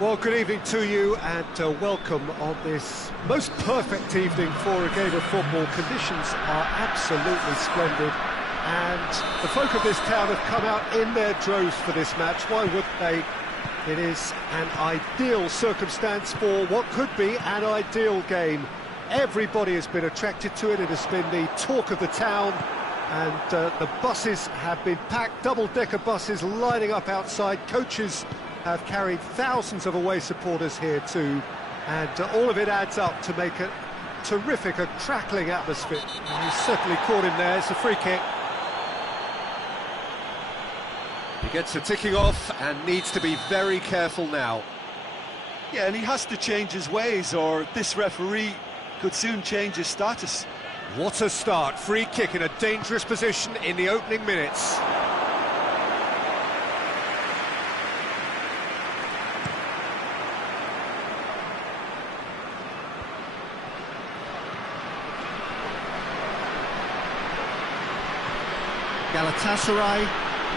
Well, good evening to you and welcome on this most perfect evening for a game of football. Conditions are absolutely splendid and the folk of this town have come out in their droves for this match. Why wouldn't they? It is an ideal circumstance for what could be an ideal game. Everybody has been attracted to it. It has been the talk of the town, and the buses have been packed, double-decker buses lining up outside. Coaches have carried thousands of away supporters here too, and all of it adds up to make a terrific, a crackling atmosphere. And he's certainly caught him there. It's a free kick. He gets a ticking off and needs to be very careful now. Yeah, and he has to change his ways, or this referee could soon change his status. What a start. Free kick in a dangerous position in the opening minutes. Galatasaray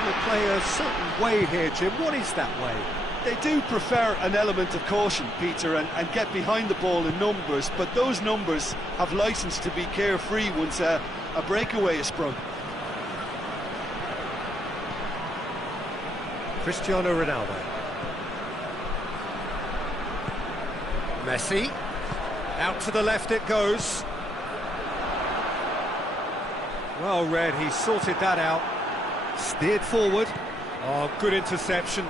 will play a certain way here, Jim. What is that way? They do prefer an element of caution, Peter, and get behind the ball in numbers, but those numbers have licence to be carefree once a breakaway is sprung. Cristiano Ronaldo. Messi. Out to the left it goes. Well read, he sorted that out. Steered forward. Oh, good interception.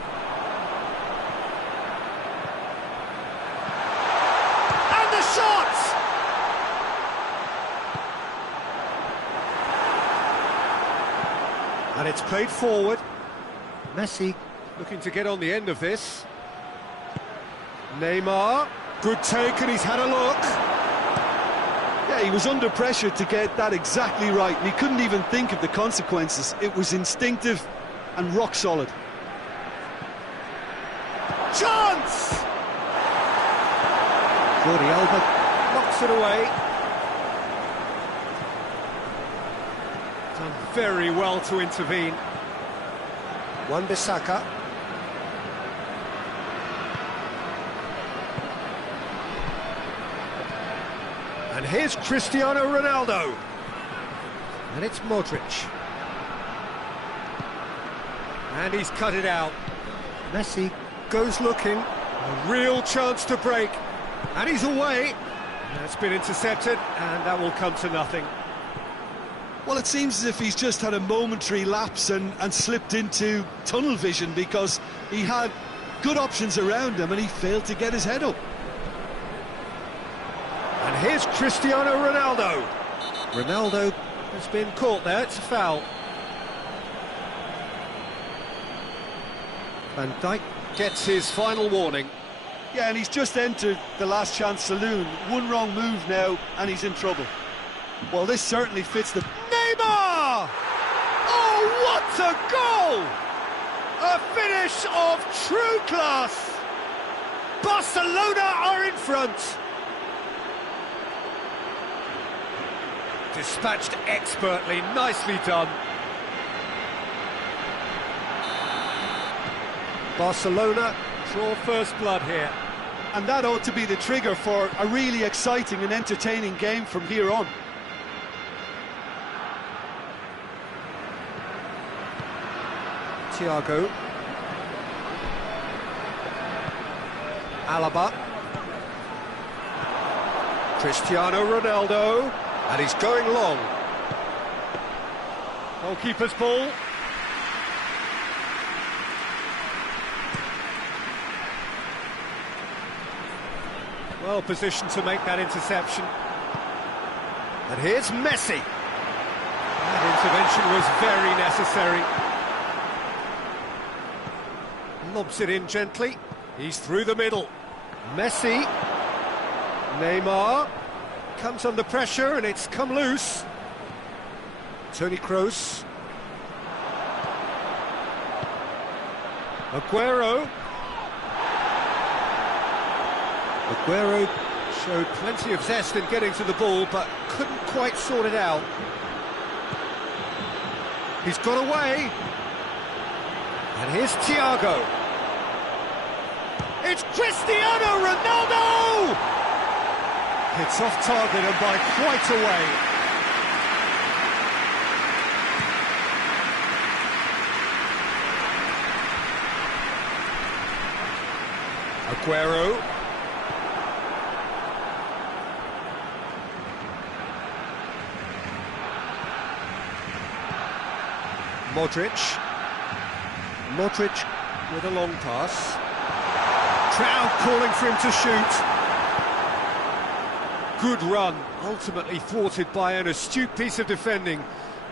And the shot! And it's played forward. Messi looking to get on the end of this. Neymar, good take, and he's had a look. Yeah, he was under pressure to get that exactly right, and he couldn't even think of the consequences. It was instinctive and rock solid. Chance! Jordi Alba knocks it away. Done very well to intervene. Wan-Bissaka. And here's Cristiano Ronaldo. And it's Modric. And he's cut it out. Messi goes looking. A real chance to break. And he's away. That's been intercepted, and that will come to nothing. Well, it seems as if he's just had a momentary lapse and slipped into tunnel vision, because he had good options around him and he failed to get his head up. And here's Cristiano Ronaldo. Ronaldo has been caught there, it's a foul. Van Dijk gets his final warning. Yeah, and he's just entered the last chance saloon. One wrong move now and he's in trouble. Well, this certainly fits the... NEYMAR! Oh, what a goal! A finish of true class! Barcelona are in front. Dispatched expertly, nicely done. Barcelona draw first blood here. And that ought to be the trigger for a really exciting and entertaining game from here on. Thiago. Alaba. Cristiano Ronaldo. And he's going long. Goalkeeper's ball. Well positioned to make that interception. And here's Messi. That intervention was very necessary. Lobs it in gently. He's through the middle. Messi. Neymar. Comes under pressure and it's come loose. Toni Kroos. Aguero. Aguero showed plenty of zest in getting to the ball, but couldn't quite sort it out. He's got away. And here's Thiago. It's Cristiano Ronaldo! It's off target and by quite a way. Aguero. Modric with a long pass. Crowd calling for him to shoot. Good run, ultimately thwarted by an astute piece of defending.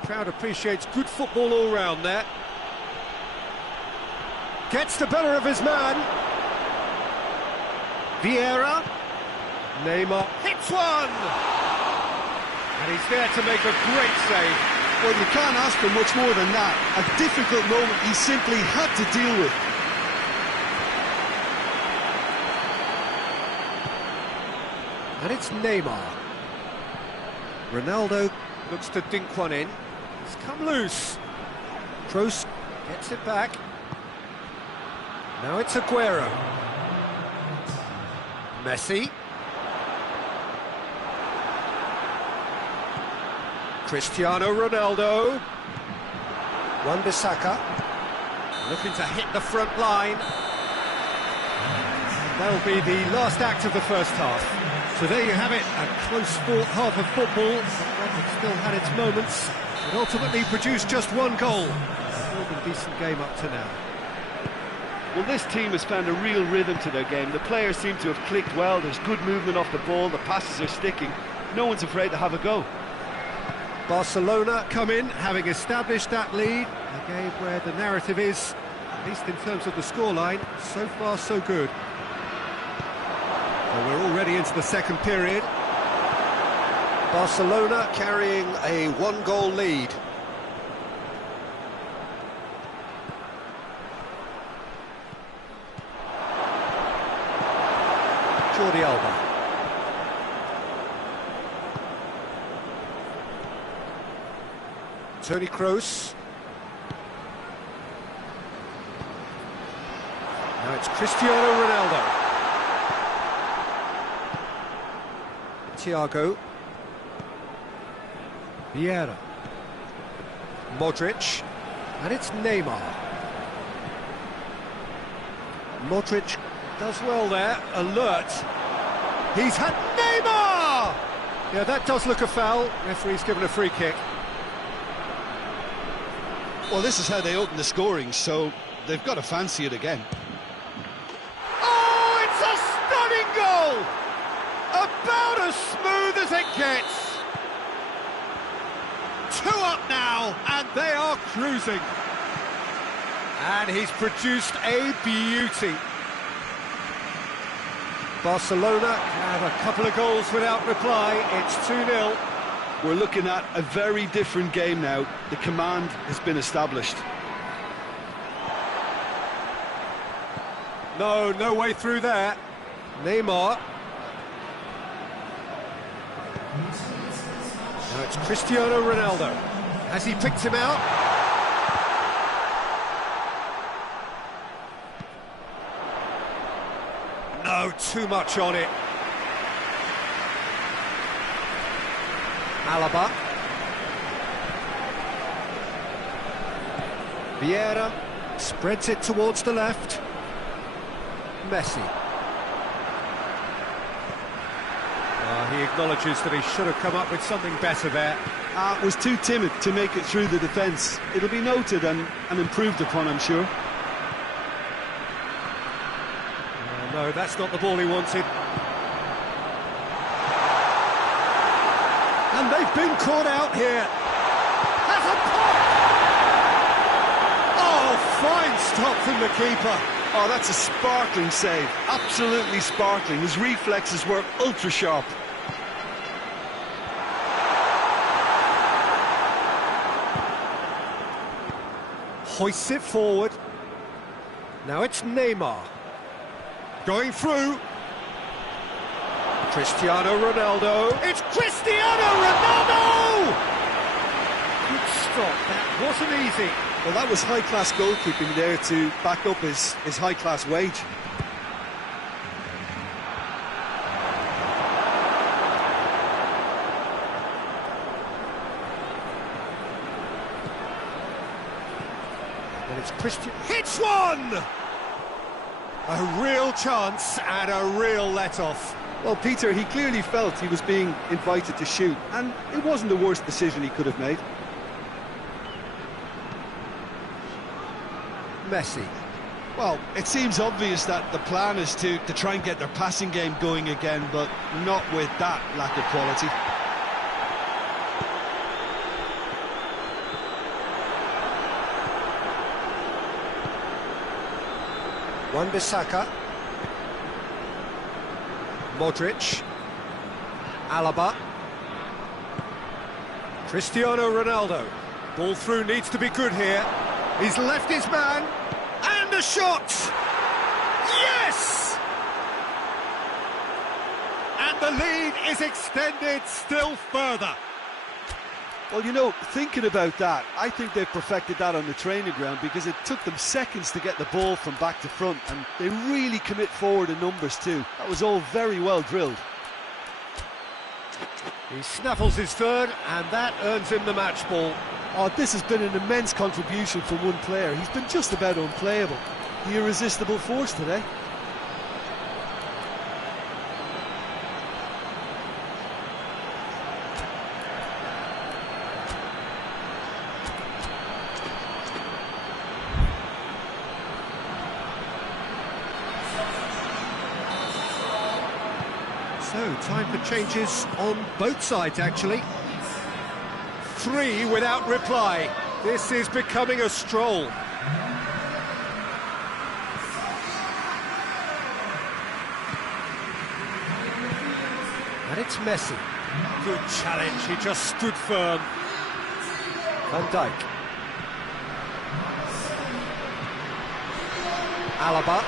Crowd appreciates good football all round there. Gets the better of his man. Vieira. Neymar hits one! And he's there to make a great save. Well, you can't ask for much more than that. A difficult moment he simply had to deal with. And it's Neymar. Ronaldo looks to dink one in. It's come loose. Kroos gets it back. Now it's Aguero. Messi. Cristiano Ronaldo. Wan-Bissaka looking to hit the front line. That'll be the last act of the first half. So there you have it, a close-fought half of football. It still had its moments. It ultimately produced just one goal. Still been a decent game up to now. Well, this team has found a real rhythm to their game. The players seem to have clicked well. There's good movement off the ball. The passes are sticking. No one's afraid to have a go. Barcelona come in, having established that lead. A game where the narrative is, at least in terms of the scoreline, so far so good. Well, we're already into the second period. Barcelona carrying a one-goal lead. Jordi Alba. Toni Kroos. Now it's Cristiano Ronaldo. Thiago. Vieira. Modric. And it's Neymar. Modric does well there, alert. He's had Neymar! Yeah, that does look a foul. Referee's given a free kick. Well, this is how they open the scoring, so they've got to fancy it again. Oh, it's a stunning goal! About as smooth as it gets. 2 up now, and they are cruising. And he's produced a beauty. Barcelona have a couple of goals without reply. It's 2-0. We're looking at a very different game now. The command has been established. No way through there. Neymar. Now it's Cristiano Ronaldo. Has he picked him out? No, too much on it. Alaba. Vieira spreads it towards the left. Messi. He acknowledges that he should have come up with something better there. Was too timid to make it through the defence. It'll be noted and improved upon, I'm sure. No, that's not the ball he wanted. And they've been caught out here. Has a pop! Oh, fine stop from the keeper. Oh, that's a sparkling save. Absolutely sparkling. His reflexes were ultra sharp. Hoists it forward. Now it's Neymar. Going through. Cristiano Ronaldo. It's Cristiano Ronaldo! Good stop. That wasn't easy. Well, that was high-class goalkeeping there to back up his high-class wage. it's Christian. Hits one! A real chance and a real let-off. Well, Peter, he clearly felt he was being invited to shoot, and it wasn't the worst decision he could have made. Messi. Well, it seems obvious that the plan is to try and get their passing game going again, but not with that lack of quality. Wan-Bissaka, Modric, Alaba, Cristiano Ronaldo. Ball through needs to be good here. He's left his man, and a shot! Yes! And the lead is extended still further. Well, you know, thinking about that, I think they've perfected that on the training ground because it took them seconds to get the ball from back to front, and they really commit forward in numbers too. That was all very well drilled. He snaffles his third, and that earns him the match ball. Oh, this has been an immense contribution from one player. He's been just about unplayable. The irresistible force today. So, time for changes on both sides, actually. 3 without reply. This is becoming a stroll. And it's Messi. Good challenge, he just stood firm. Van Dijk. Alaba.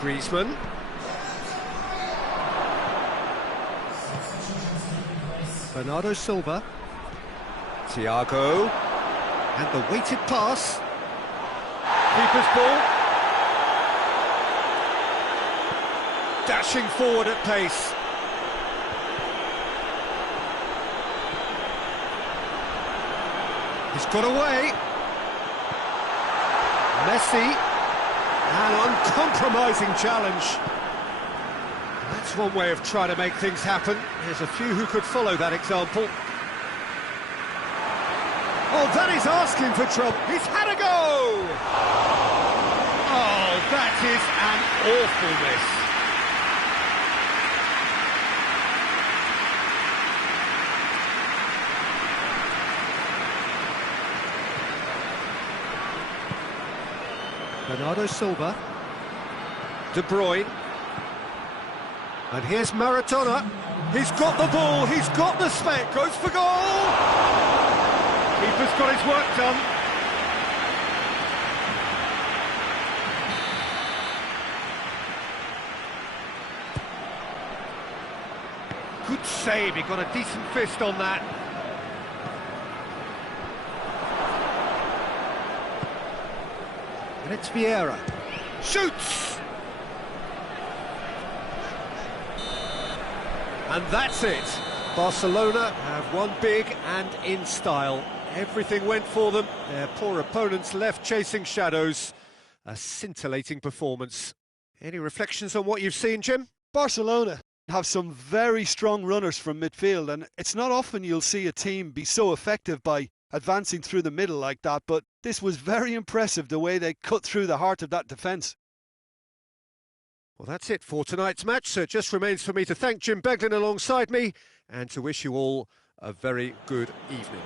Griezmann. Bernardo Silva. Thiago. And the weighted pass. Keeper's ball. Dashing forward at pace. He's got away. Messi. An uncompromising challenge. That's one way of trying to make things happen. There's a few who could follow that example. Oh, that is asking for trouble. He's had a go! Oh, that is an awful miss. Bernardo Silva, De Bruyne, and here's Maradona. He's got the ball, he's got the spec, goes for goal! Keeper's got his work done. Good save, he got a decent fist on that. And it's Vieira. Shoots! And that's it. Barcelona have won big and in style. Everything went for them. Their poor opponents left chasing shadows. A scintillating performance. Any reflections on what you've seen, Jim? Barcelona have some very strong runners from midfield, and it's not often you'll see a team be so effective by advancing through the middle like that, but this was very impressive the way they cut through the heart of that defence. Well, that's it for tonight's match, so it just remains for me to thank Jim Beglin alongside me and to wish you all a very good evening.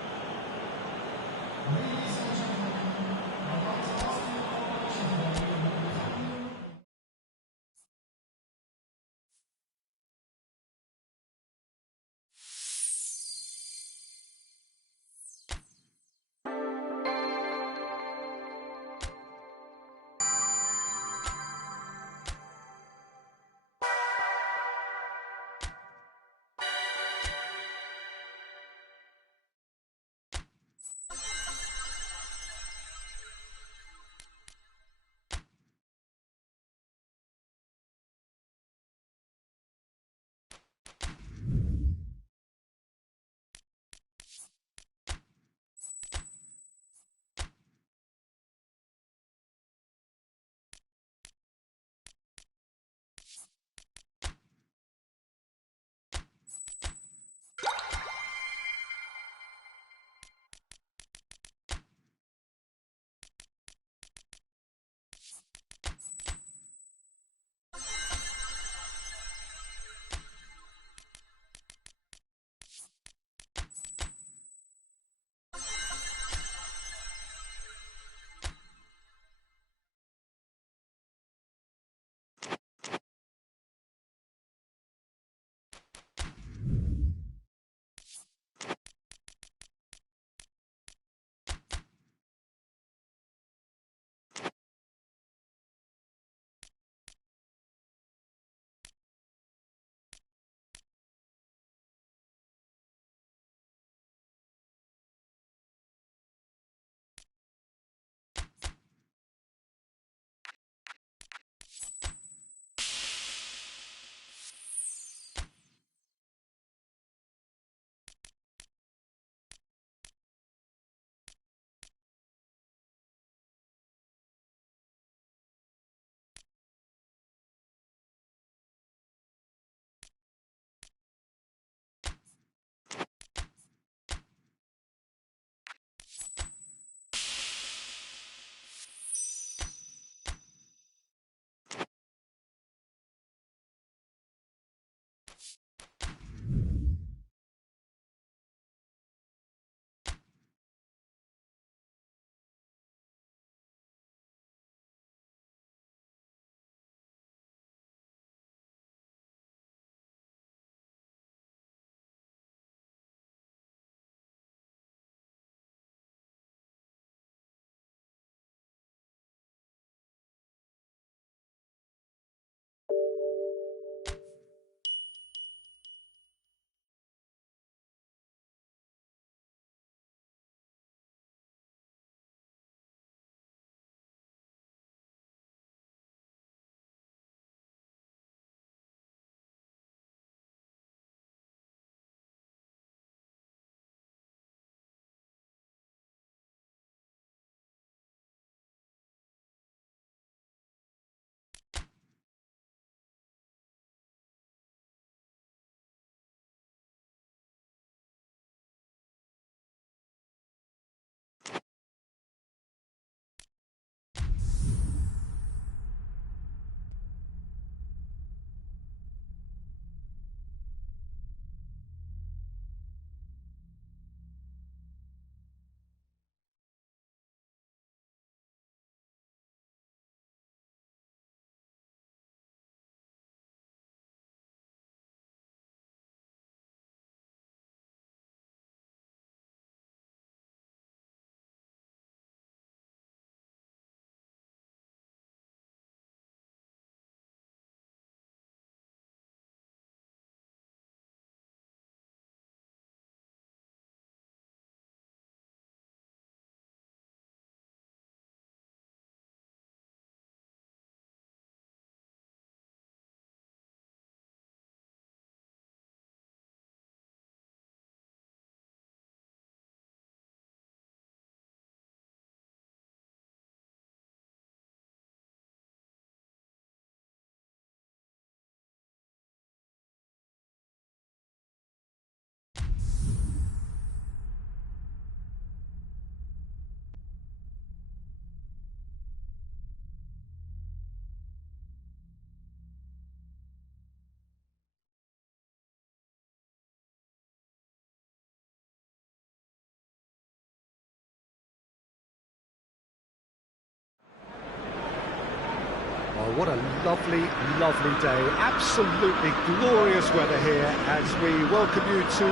What a lovely, lovely day. Absolutely glorious weather here as we welcome you to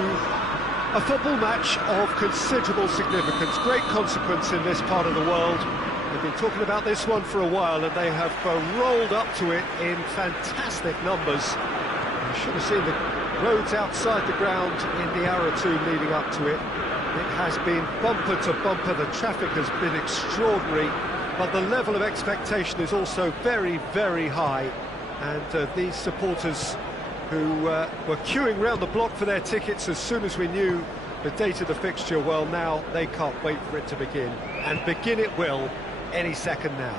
a football match of considerable significance, great consequence in this part of the world. They've been talking about this one for a while and they have rolled up to it in fantastic numbers. You should have seen the roads outside the ground in the hour or two leading up to it. It has been bumper to bumper, the traffic has been extraordinary, but the level of expectation is also very, very high. And these supporters who were queuing round the block for their tickets as soon as we knew the date of the fixture, well, now they can't wait for it to begin. And begin it will any second now.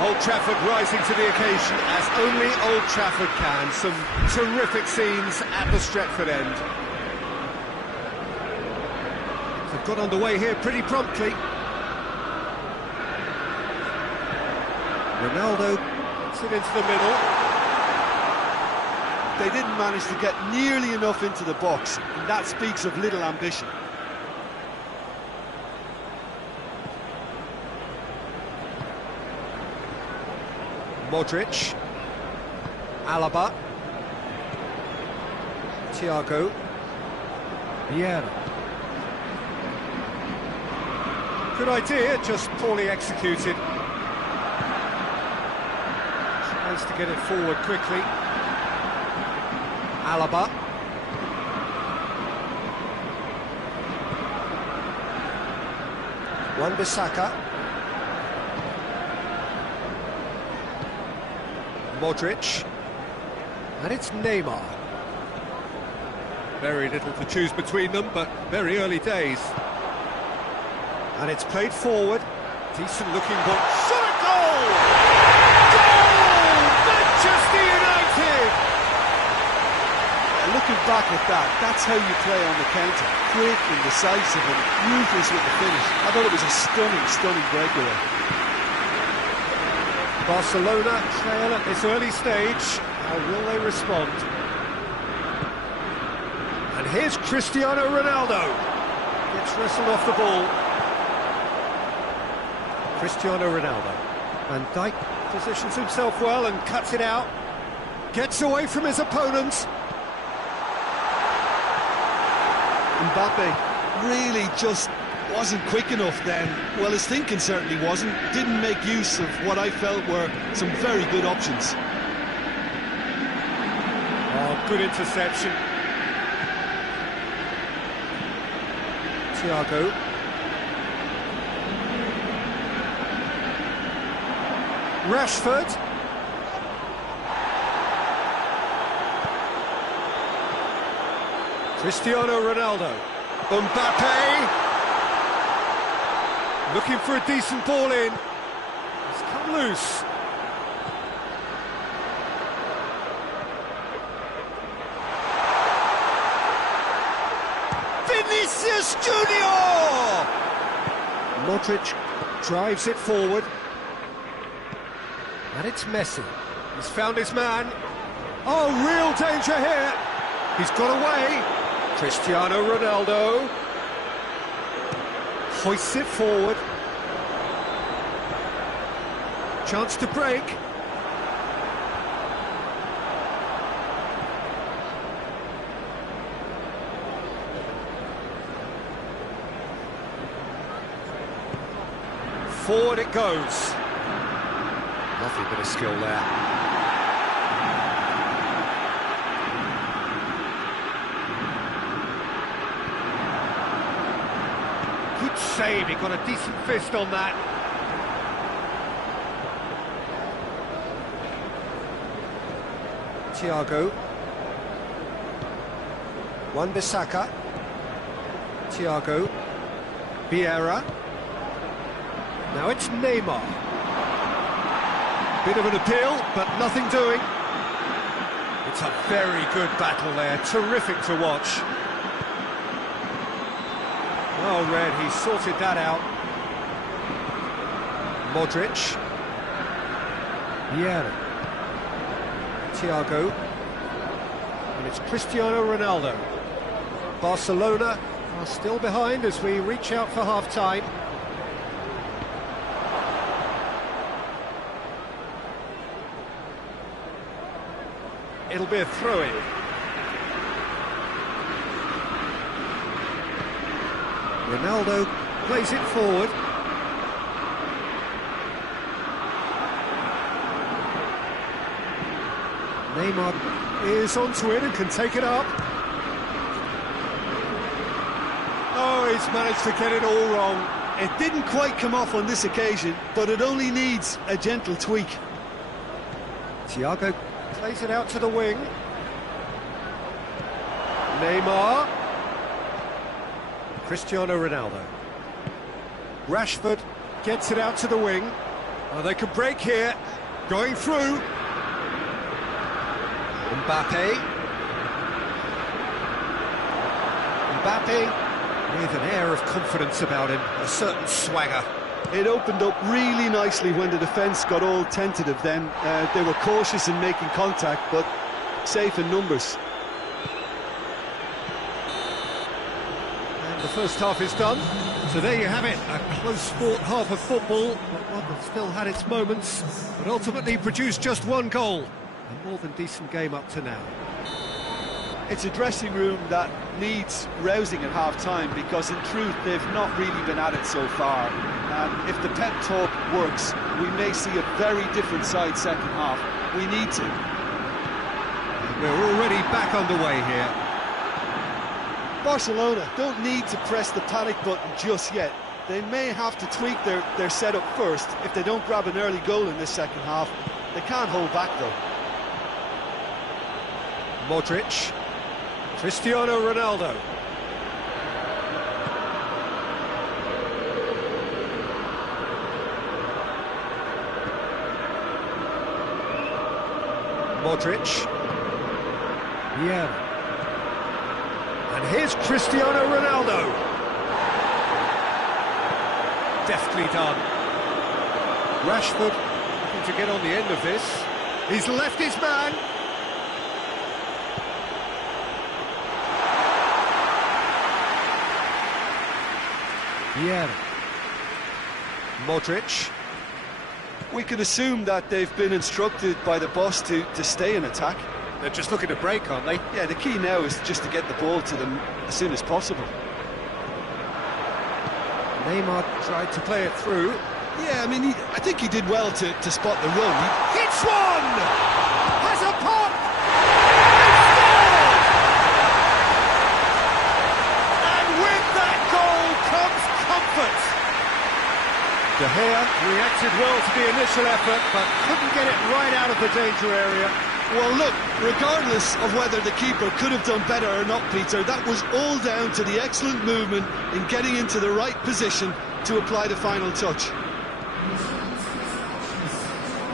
Old Trafford rising to the occasion as only Old Trafford can. Some terrific scenes at the Stretford end. They've got underway here pretty promptly. Ronaldo puts it into the middle. They didn't manage to get nearly enough into the box, and that speaks of little ambition. Modric, Alaba, Thiago, Vieira. Good idea, just poorly executed. Tries to get it forward quickly. Alaba. Wan-Bissaka. Modric. And it's Neymar. Very little to choose between them, but very early days. And it's played forward. Decent looking ball. Shot a goal! Goal! Manchester United! Looking back at that, that's how you play on the counter. Quick and decisive and ruthless with the finish. I thought it was a stunning, stunning breakaway. Barcelona trail at this early stage. How will they respond? And here's Cristiano Ronaldo. Gets wrestled off the ball. Cristiano Ronaldo. Van Dijk positions himself well and cuts it out. Gets away from his opponents. Mbappe really just wasn't quick enough then. Well, his thinking certainly wasn't. Didn't make use of what I felt were some very good options. Oh, good interception. Thiago. Rashford. Cristiano Ronaldo. Mbappe. Looking for a decent ball in. It's come loose. Vinicius Junior! Modric drives it forward. And it's Messi. He's found his man. Oh, real danger here. He's got away. Cristiano Ronaldo hoists it forward. Chance to break. Forward it goes. Lovely bit of skill there. Good save, he got a decent fist on that. Thiago. Wan-Bissaka. Thiago. Vieira. Now it's Neymar. Bit of an appeal, but nothing doing. It's a very good battle there, terrific to watch. Oh, Red, he sorted that out. Modric. Vieira. Thiago. And it's Cristiano Ronaldo. Barcelona are still behind as we reach out for half-time. it'll be a throw-in. Ronaldo plays it forward. Neymar is onto it and can take it up. Oh, he's managed to get it all wrong. It didn't quite come off on this occasion, but it only needs a gentle tweak. Thiago plays it out to the wing. Neymar. Cristiano Ronaldo. Rashford gets it out to the wing. Oh, they could break here. Going through. Mbappe. Mbappe with an air of confidence about him, a certain swagger. It opened up really nicely when the defence got all tentative then. They were cautious in making contact, but safe in numbers. And the first half is done. So there you have it, a close-fought half of football, but one that still had its moments, but ultimately produced just one goal. A more than decent game up to now. It's a dressing room that needs rousing at half-time because in truth they've not really been at it so far. And if the pep talk works, we may see a very different side second half. We need to. We're already back underway here. Barcelona don't need to press the panic button just yet. They may have to tweak their setup first if they don't grab an early goal in this second half. They can't hold back though. Modric. Cristiano Ronaldo. Modric. Yeah. And here's Cristiano Ronaldo. Deftly done. Rashford looking to get on the end of this. He's left his man. Yeah. Modric. We could assume that they've been instructed by the boss to stay in attack. They're just looking to break, aren't they? Yeah, the key now is just to get the ball to them as soon as possible. Neymar tried to play it through. Yeah, I mean, I think he did well to spot the run. Hits one! Has a pop! And with that goal comes comfort. De Gea reacted well to the initial effort, but couldn't get it right out of the danger area. Well, look, regardless of whether the keeper could have done better or not, Peter, that was all down to the excellent movement in getting into the right position to apply the final touch.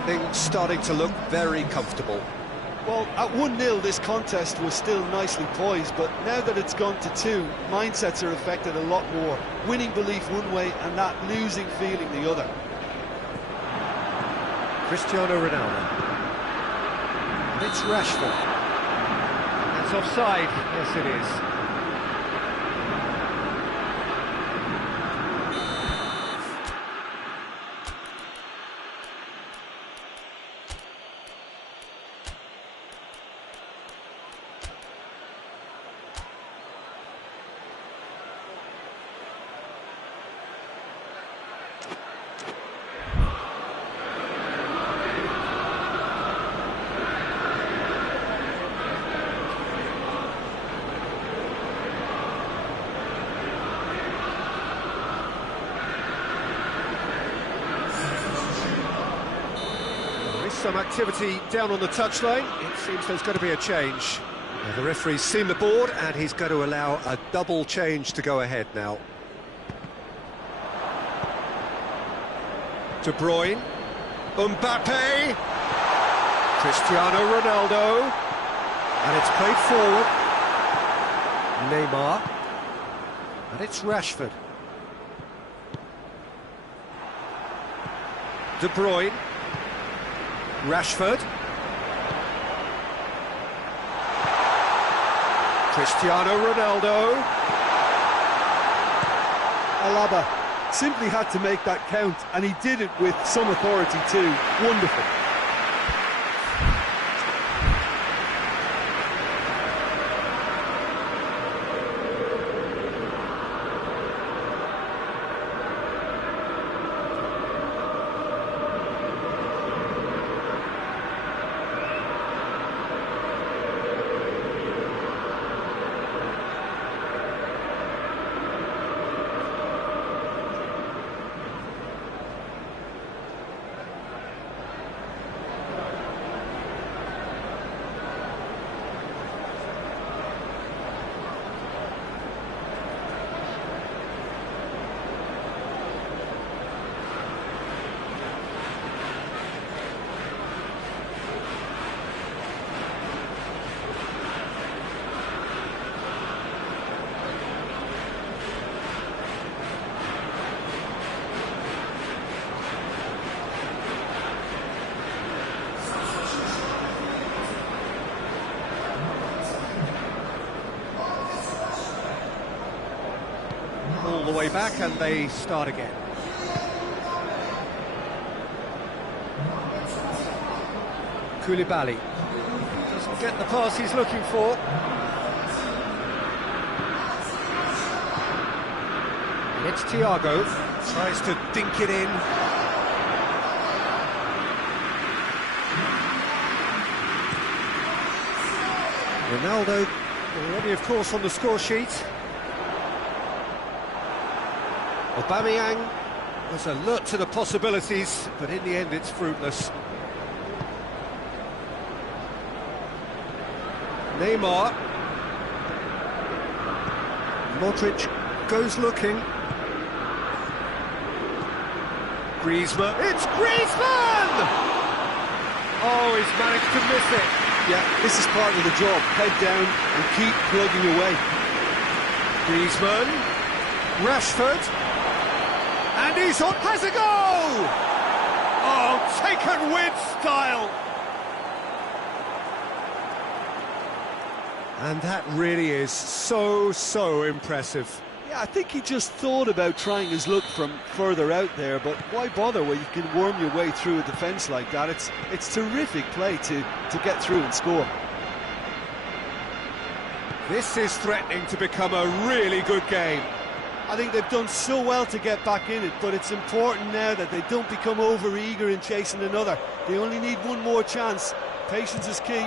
Things starting to look very comfortable. Well, at 1-0 this contest was still nicely poised, but now that it's gone to 2, mindsets are affected a lot more. Winning belief one way and that losing feeling the other. Cristiano Ronaldo. It's Rashford. That's offside. Yes, it is. Some activity down on the touchline. It seems there's going to be a change. The referee's seen the board and he's going to allow a double change to go ahead now. De Bruyne. Mbappe. Cristiano Ronaldo. And it's played forward. Neymar. And it's Rashford. De Bruyne. Rashford. Cristiano Ronaldo. Alaba simply had to make that count, and he did it with some authority too. Wonderful. All the way back and they start again. Koulibaly doesn't get the pass he's looking for. And it's Thiago, tries to dink it in. Ronaldo already, of course, on the score sheet. Aubameyang was alert to the possibilities, but in the end it's fruitless. Neymar. Modric goes looking. Griezmann. It's Griezmann! Oh, he's managed to miss it. Yeah, this is part of the job. Head down and keep plugging away. Griezmann. Rashford. And he's on. Has a goal! Oh, taken with style. And that really is so impressive. Yeah, I think he just thought about trying his luck from further out there, but why bother when you can worm your way through a defence like that? It's terrific play to get through and score. This is threatening to become a really good game. I think they've done so well to get back in it, but it's important now that they don't become over-eager in chasing another. They only need one more chance. Patience is key.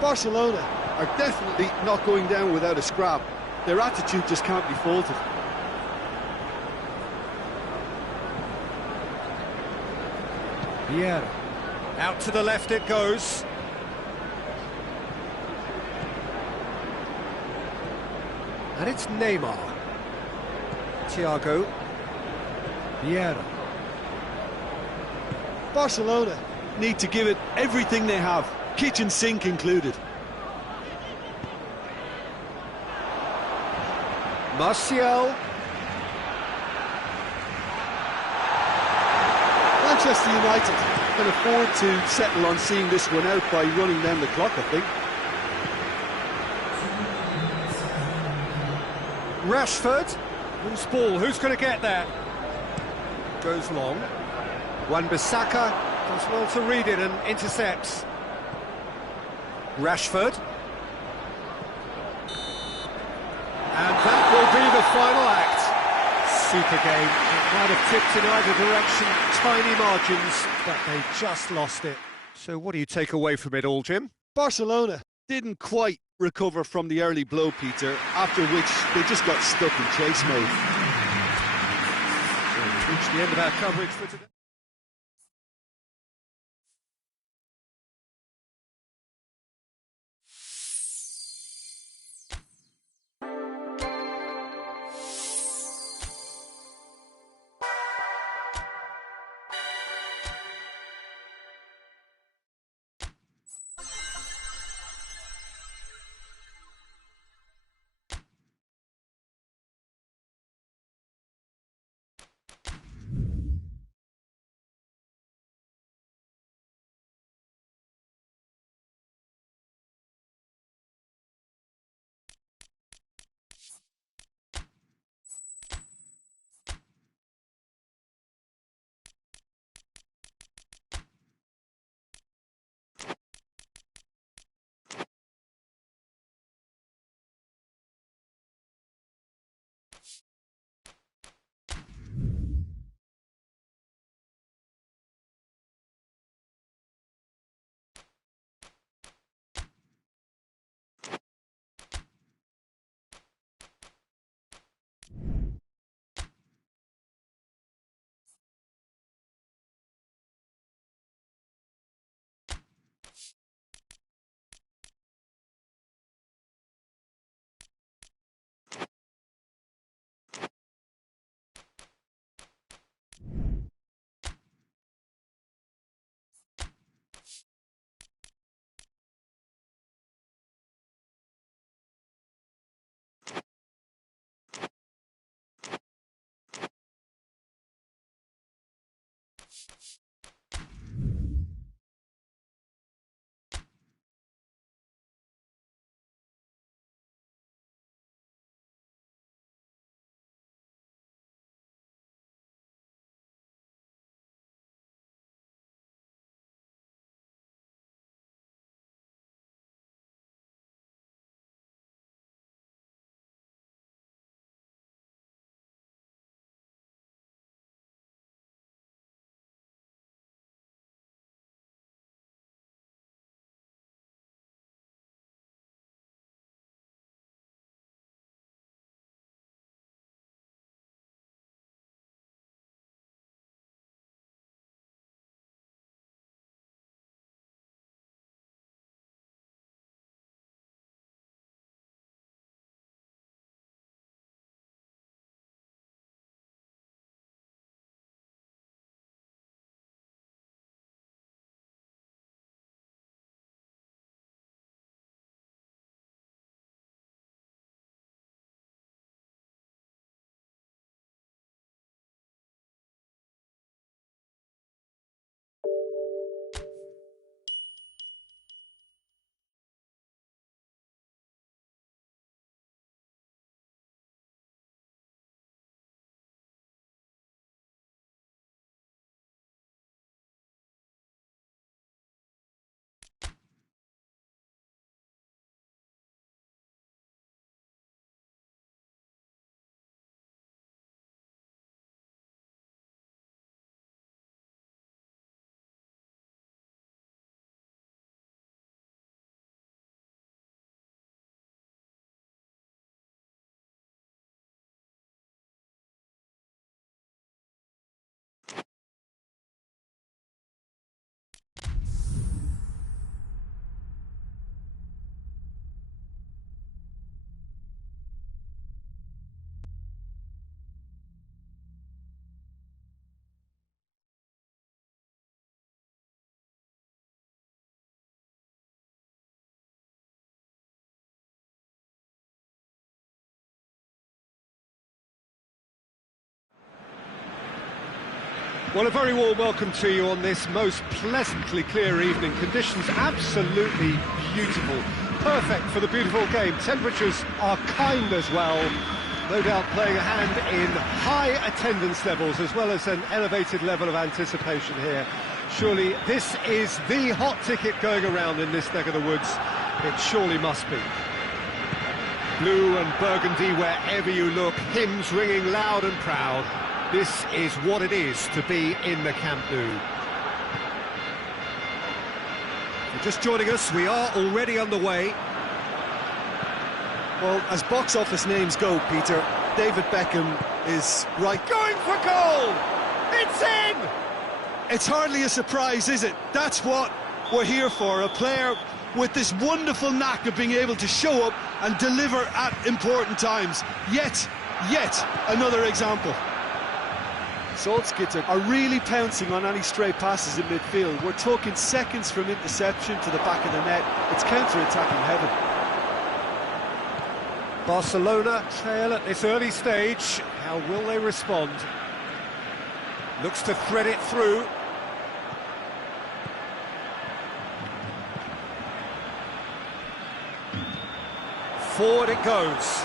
Barcelona are definitely not going down without a scrap. Their attitude just can't be faulted. Vieira. Out to the left it goes. And it's Neymar. Thiago. Vieira. Barcelona need to give it everything they have, kitchen sink included. Martial. Manchester United can afford to settle on seeing this one out by running down the clock, I think. Rashford. Loose ball, who's going to get there? Goes long. Wan-Bissaka does well to read it and intercepts. Rashford. And that will be the final act. Super game. It might have tipped in either direction, tiny margins, but they just lost it. So what do you take away from it all, Jim? Barcelona didn't quite recover from the early blow, Peter, after which they just got stuck in chase mode. So we've reached the end of our coverage for today. Well, a very warm welcome to you on this most pleasantly clear evening. Conditions absolutely beautiful. Perfect for the beautiful game. Temperatures are kind as well. No doubt playing a hand in high attendance levels as well as an elevated level of anticipation here. Surely this is the hot ticket going around in this neck of the woods. It surely must be. Blue and burgundy wherever you look, hymns ringing loud and proud. This is what it is to be in the Camp Nou. If you're just joining us, we are already underway. Well, as box office names go, Peter, David Beckham is right. Going for goal! It's in! It's hardly a surprise, is it? That's what we're here for, a player with this wonderful knack of being able to show up and deliver at important times. Yet another example. Salzgitter are really pouncing on any stray passes in midfield. We're talking seconds from interception to the back of the net. It's counter-attacking heaven. Barcelona trail at this early stage. How will they respond? Looks to thread it through. Forward it goes.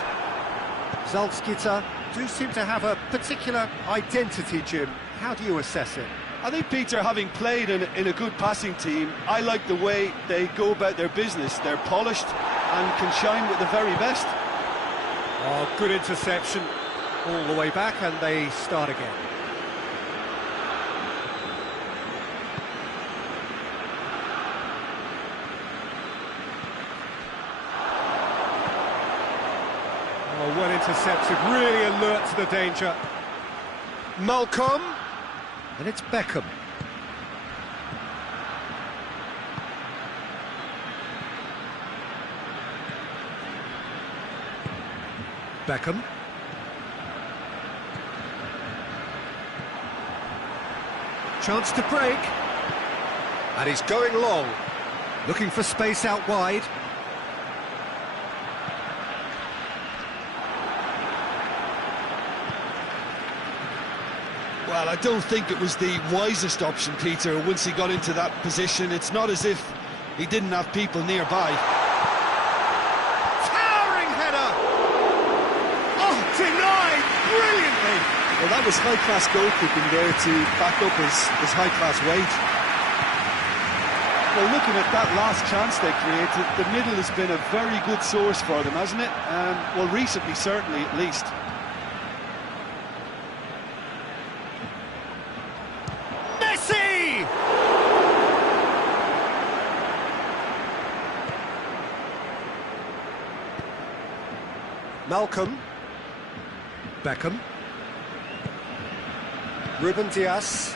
Salzgitter do seem to have a particular identity, Jim. How do you assess it? I think, Peter, having played in a good passing team, I like the way they go about their business. They're polished and can shine with the very best. Oh, good interception. All the way back, and they start again. Oh, well intercepted, really alert to the danger. Malcolm, and it's Beckham. Beckham. Chance to break. And he's going long. Looking for space out wide. Well, I don't think it was the wisest option, Peter, once he got into that position. It's not as if he didn't have people nearby. Towering header! Oh, denied brilliantly! Well, that was high-class goalkeeping there to back up his high-class wage. Well, looking at that last chance they created, the middle has been a very good source for them, hasn't it? Well, recently, certainly, at least. Messi! Malcolm. Beckham. Ruben Dias.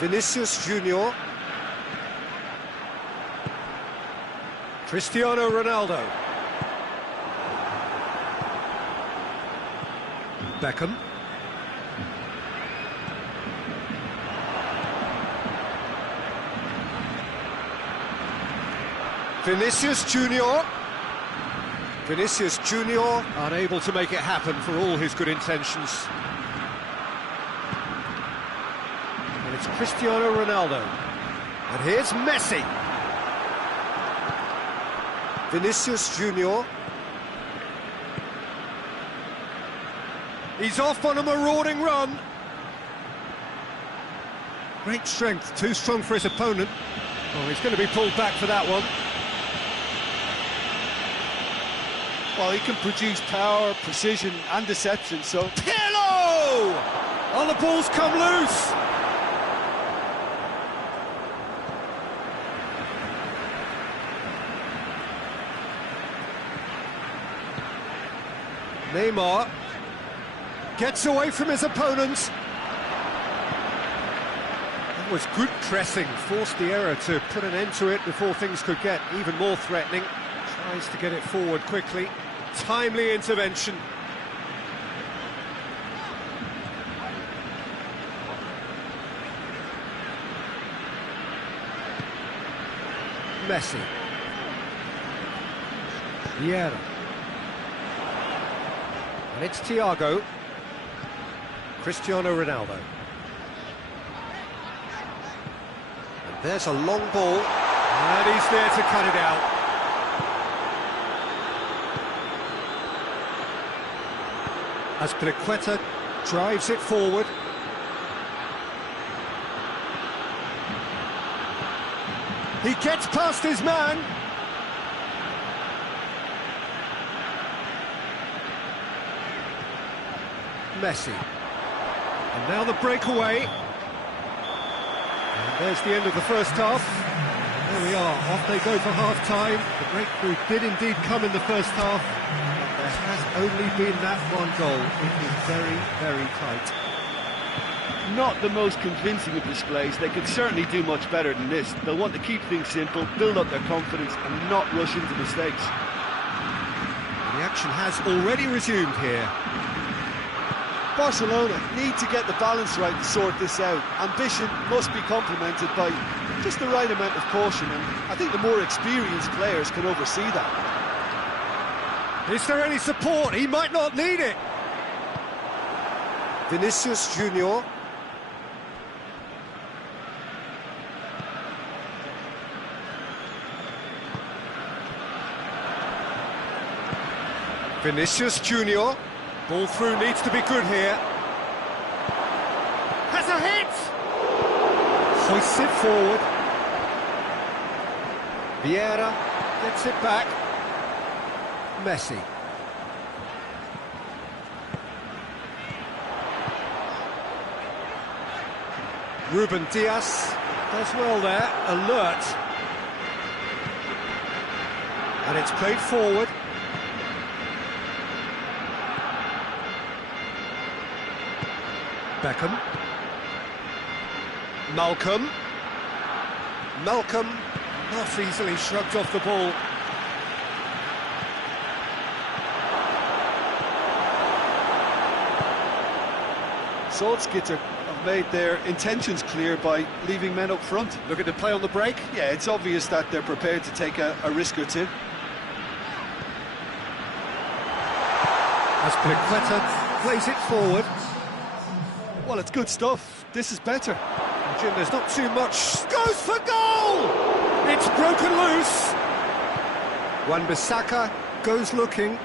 Vinicius Junior. Cristiano Ronaldo. Beckham. Vinicius Junior. Vinicius Junior unable to make it happen for all his good intentions. And it's Cristiano Ronaldo. And here's Messi. Vinicius Junior. He's off on a marauding run. Great strength, too strong for his opponent. Oh, he's going to be pulled back for that one. Well, he can produce power, precision and deception, so... Pirlo! Oh, the ball's come loose! Neymar gets away from his opponents. That was good pressing, forced the error to put an end to it before things could get even more threatening. Tries to get it forward quickly. Timely intervention. Messi. Vieira. And it's Thiago. Cristiano Ronaldo. And there's a long ball. And he's there to cut it out. As Azpilicueta drives it forward. He gets past his man. Messi. And now the breakaway. And there's the end of the first half. There we are, off they go for half-time. The breakthrough did indeed come in the first half. There has only been that one goal. It is very, very tight. Not the most convincing of displays. They could certainly do much better than this. They'll want to keep things simple, build up their confidence and not rush into mistakes. The action has already resumed here. Barcelona need to get the balance right to sort this out. Ambition must be complemented by just the right amount of caution, and I think the more experienced players can oversee that. Is there any support? He might not need it. Vinicius Junior. Vinicius Junior. Ball through needs to be good here. Has a hit! Hoists it forward. Vieira gets it back. Messi. Ruben Dias does well there, alert. And it's played forward. Beckham. Malcolm. Malcolm not easily shrugged off the ball. Salzgitter have made their intentions clear by leaving men up front. Look at the play on the break. Yeah, it's obvious that they're prepared to take a risk or two. Azpilicueta plays it forward. Well, it's good stuff. This is better. Well, Jim, there's not too much. Goes for goal! It's broken loose. Wan-Bissaka goes looking.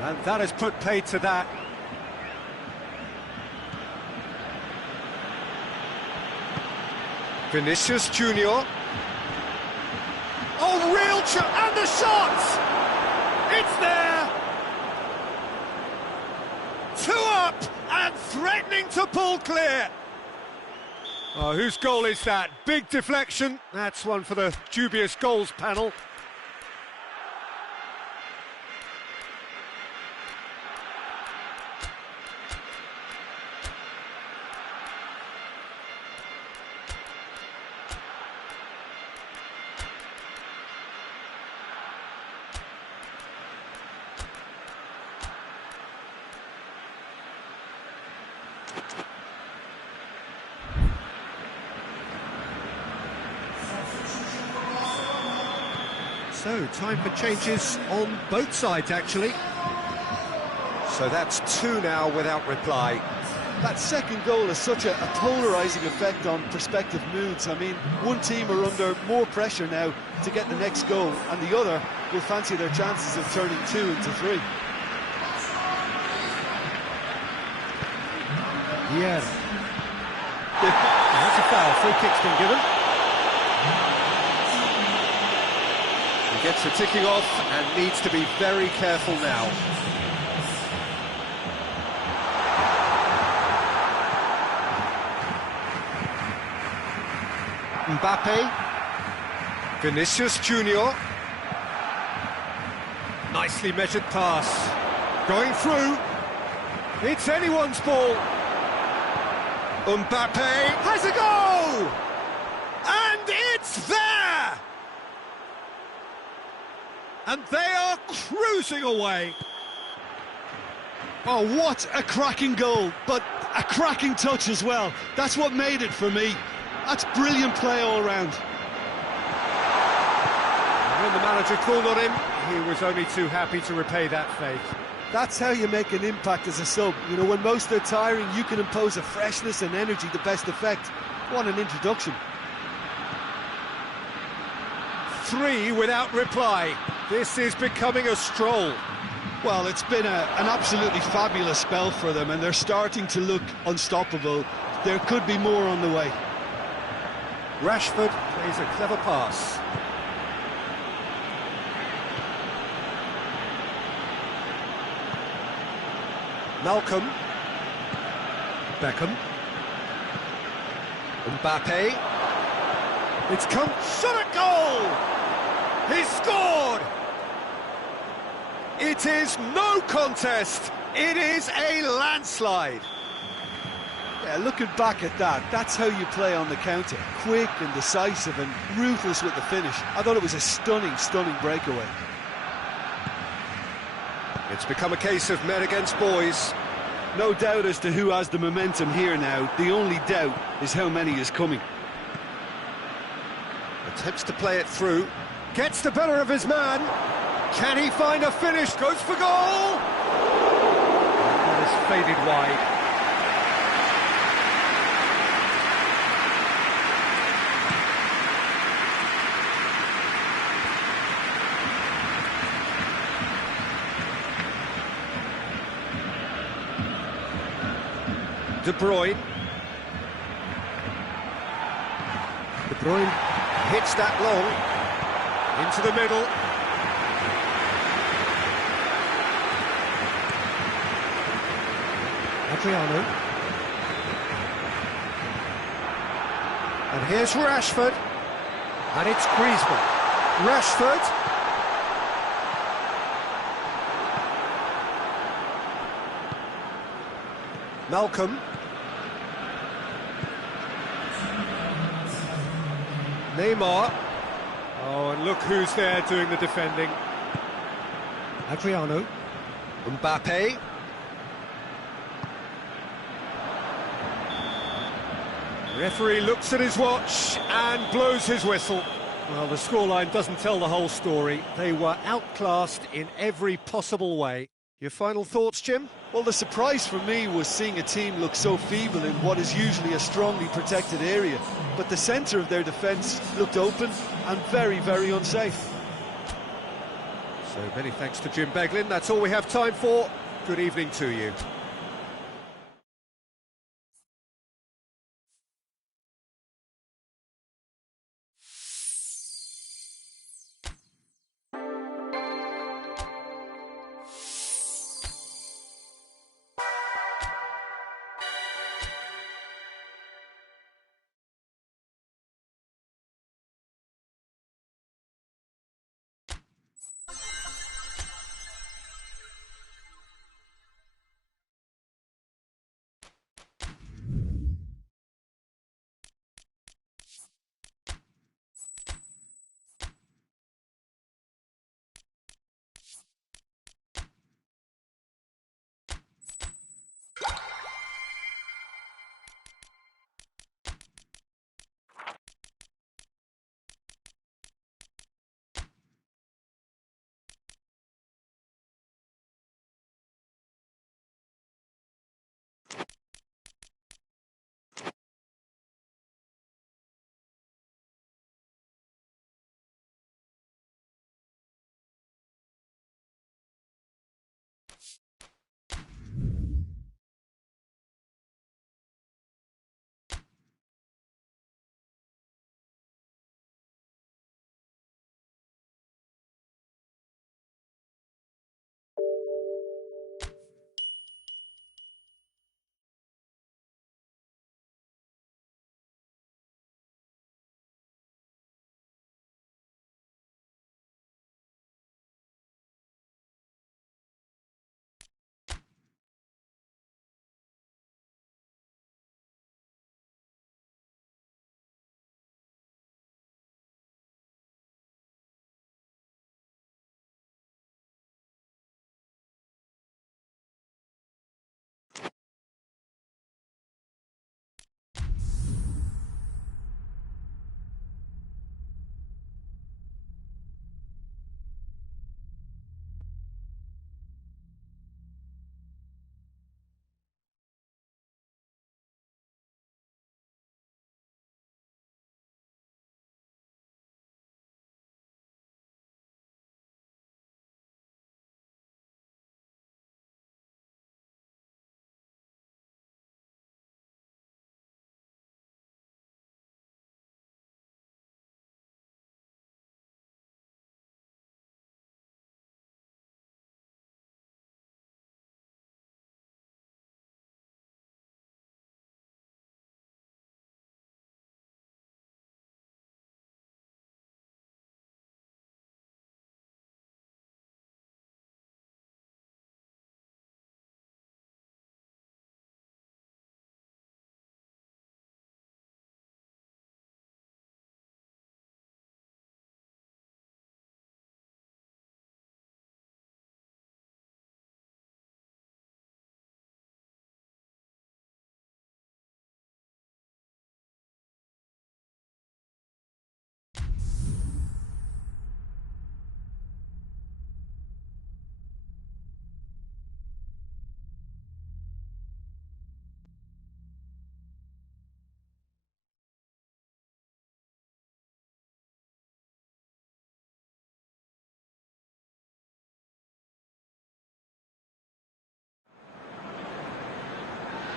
And that has put paid to that. Vinicius Junior. Oh, real and the shot! It's there! 2 up and threatening to pull clear. Oh, whose goal is that? Big deflection. That's one for the dubious goals panel. So, time for changes on both sides, actually. So that's 2 now without reply. That second goal has such a polarising effect on prospective moods. I mean, one team are under more pressure now to get the next goal, and the other will fancy their chances of turning 2 into 3. Yeah. That's a foul. Free kick's been given. He gets the ticking off and needs to be very careful now. Mbappe. Vinicius Junior. Nicely measured pass. Going through. It's anyone's ball. Mbappe has a go! And it's there! And they are cruising away. Oh, what a cracking goal, but a cracking touch as well. That's what made it for me. That's brilliant play all round. When the manager called on him, he was only too happy to repay that faith. That's how you make an impact as a sub. You know, when most are tiring, you can impose a freshness and energy to best effect. What an introduction. 3 without reply. This is becoming a stroll. Well, it's been an absolutely fabulous spell for them, and they're starting to look unstoppable. There could be more on the way. Rashford plays a clever pass. Malcolm. Beckham. Mbappe. It's come. Shot at goal! He's scored! It is no contest. It is a landslide. Yeah, looking back at that, that's how you play on the counter. Quick and decisive and ruthless with the finish. I thought it was a stunning, stunning breakaway. It's become a case of men against boys. No doubt as to who has the momentum here now. The only doubt is how many is coming. Attempts to play it through. Gets the better of his man. Can he find a finish? Goes for goal! That is faded wide. De Bruyne. De Bruyne hits that long. Into the middle. Adriano. And here's Rashford. And it's Griezmann. Rashford. Malcolm. Neymar. Oh, and look who's there doing the defending. Adriano. Mbappe. Referee looks at his watch and blows his whistle. Well, the scoreline doesn't tell the whole story. They were outclassed in every possible way. Your final thoughts, Jim? Well, the surprise for me was seeing a team look so feeble in what is usually a strongly protected area, but the centre of their defence looked open and very, very unsafe. So many thanks to Jim Beglin. That's all we have time for. Good evening to you.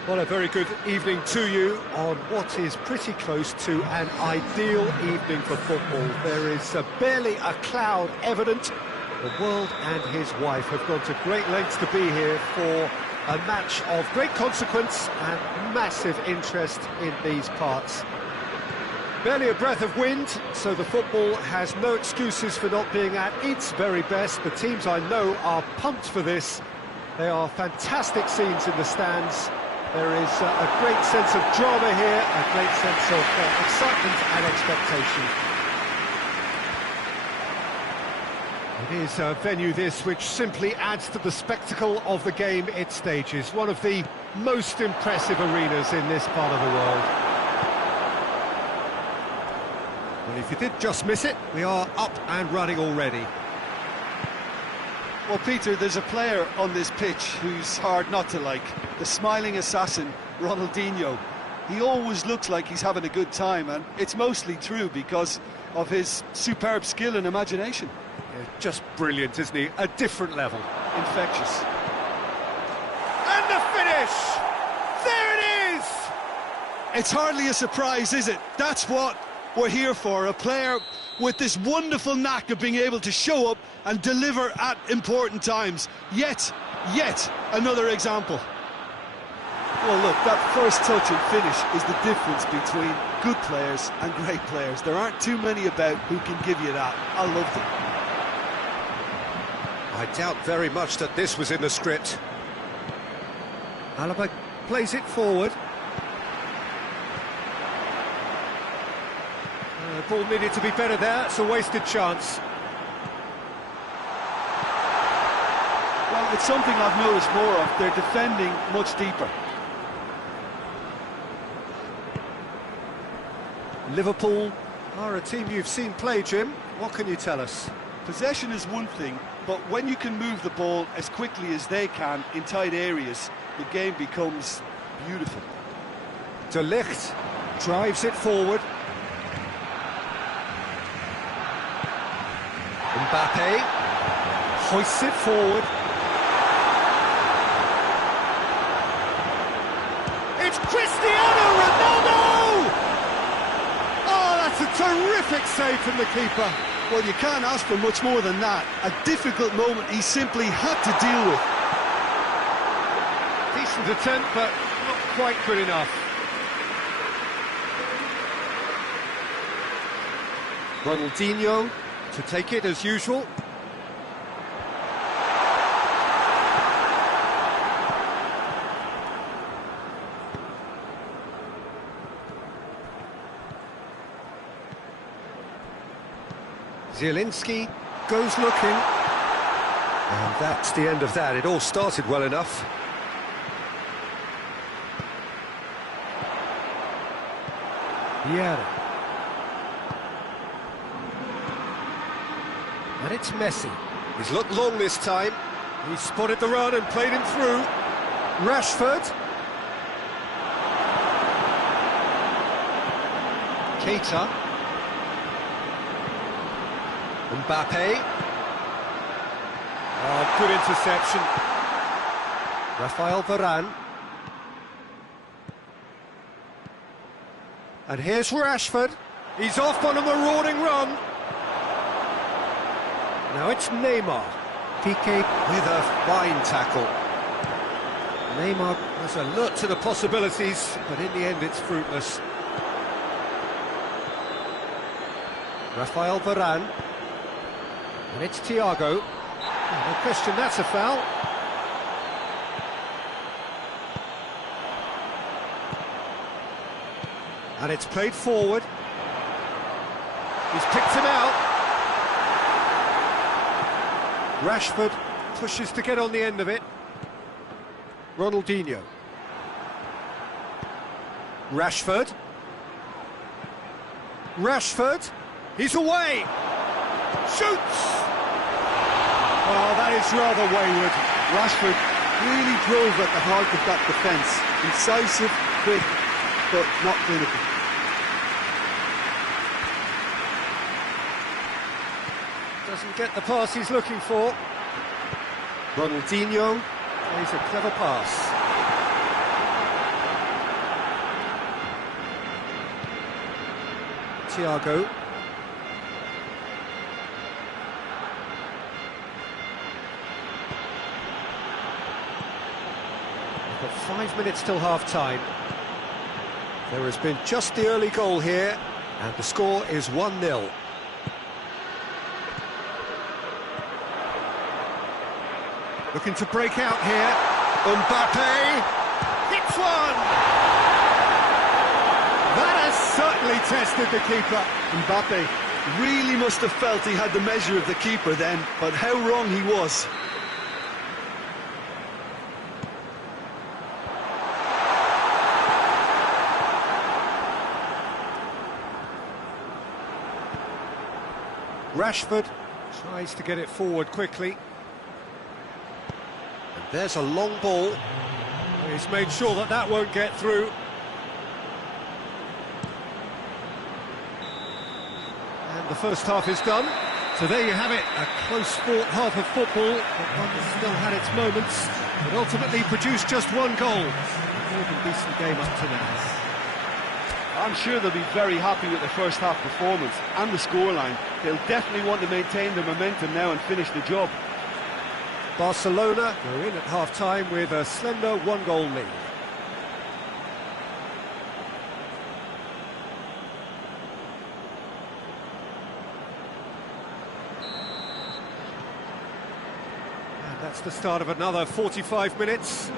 Well, a very good evening to you on what is pretty close to an ideal evening for football. There is barely a cloud evident. The world and his wife have gone to great lengths to be here for a match of great consequence and massive interest in these parts. Barely a breath of wind, so the football has no excuses for not being at its very best. The teams I know are pumped for this. There are fantastic scenes in the stands. There is a great sense of drama here, a great sense of excitement and expectation. It is a venue this which simply adds to the spectacle of the game it stages. One of the most impressive arenas in this part of the world. Well, if you did just miss it, we are up and running already. Well, Peter, there's a player on this pitch who's hard not to like. The smiling assassin, Ronaldinho. He always looks like he's having a good time, and it's mostly true because of his superb skill and imagination. Yeah, just brilliant, isn't he? A different level. Infectious. And the finish! There it is! It's hardly a surprise, is it? That's what we're here for, a player with this wonderful knack of being able to show up and deliver at important times. Yet another example. Well, look, that first touch and finish is the difference between good players and great players. There aren't too many about who can give you that. I love them. I doubt very much that this was in the script. Alaba plays it forward. The ball needed to be better there. It's a wasted chance. Well, it's something I've noticed more of. They're defending much deeper. Liverpool are a team you've seen play, Jim. What can you tell us? Possession is one thing, but when you can move the ball as quickly as they can in tight areas, the game becomes beautiful. De Ligt drives it forward. Mbappe hoists it forward. It's Cristiano Ronaldo! Oh, that's a terrific save from the keeper. Well, you can't ask for much more than that. A difficult moment he simply had to deal with. Decent attempt, but not quite good enough. Ronaldinho to take it as usual. Zielinski goes looking. And that's the end of that. It all started well enough. Vieira. And it's Messi. He's looked long this time. He spotted the run and played him through. Rashford. Keita. Mbappe. Oh, good interception. Rafael Varane. And here's Rashford. He's off on a marauding run. Now it's Neymar. Piqué with a fine tackle. Neymar was alert to the possibilities, but in the end it's fruitless. Rafael Varane. And it's Thiago. No question, that's a foul. And it's played forward. He's picked him out. Rashford pushes to get on the end of it. Ronaldinho. Rashford. Rashford. He's away. Shoots. Oh, that is rather wayward. Rashford really drove at the heart of that defence. Decisive, quick, but not clinical. Doesn't get the pass he's looking for. Ronaldinho plays a clever pass. Thiago. We've got 5 minutes till half-time. There has been just the early goal here, and the score is 1-0. Looking to break out here. Mbappe hits one! That has certainly tested the keeper. Mbappe really must have felt he had the measure of the keeper then, but how wrong he was. Rashford tries to get it forward quickly. There's a long ball. He's made sure that that won't get through. And the first half is done. So there you have it, a close-fought half of football, but one that still had its moments, but ultimately produced just one goal. More than decent game up to now. I'm sure they'll be very happy with the first half performance and the scoreline. They'll definitely want to maintain their momentum now and finish the job. Barcelona go in at half-time with a slender one-goal lead. That's the start of another 45 minutes.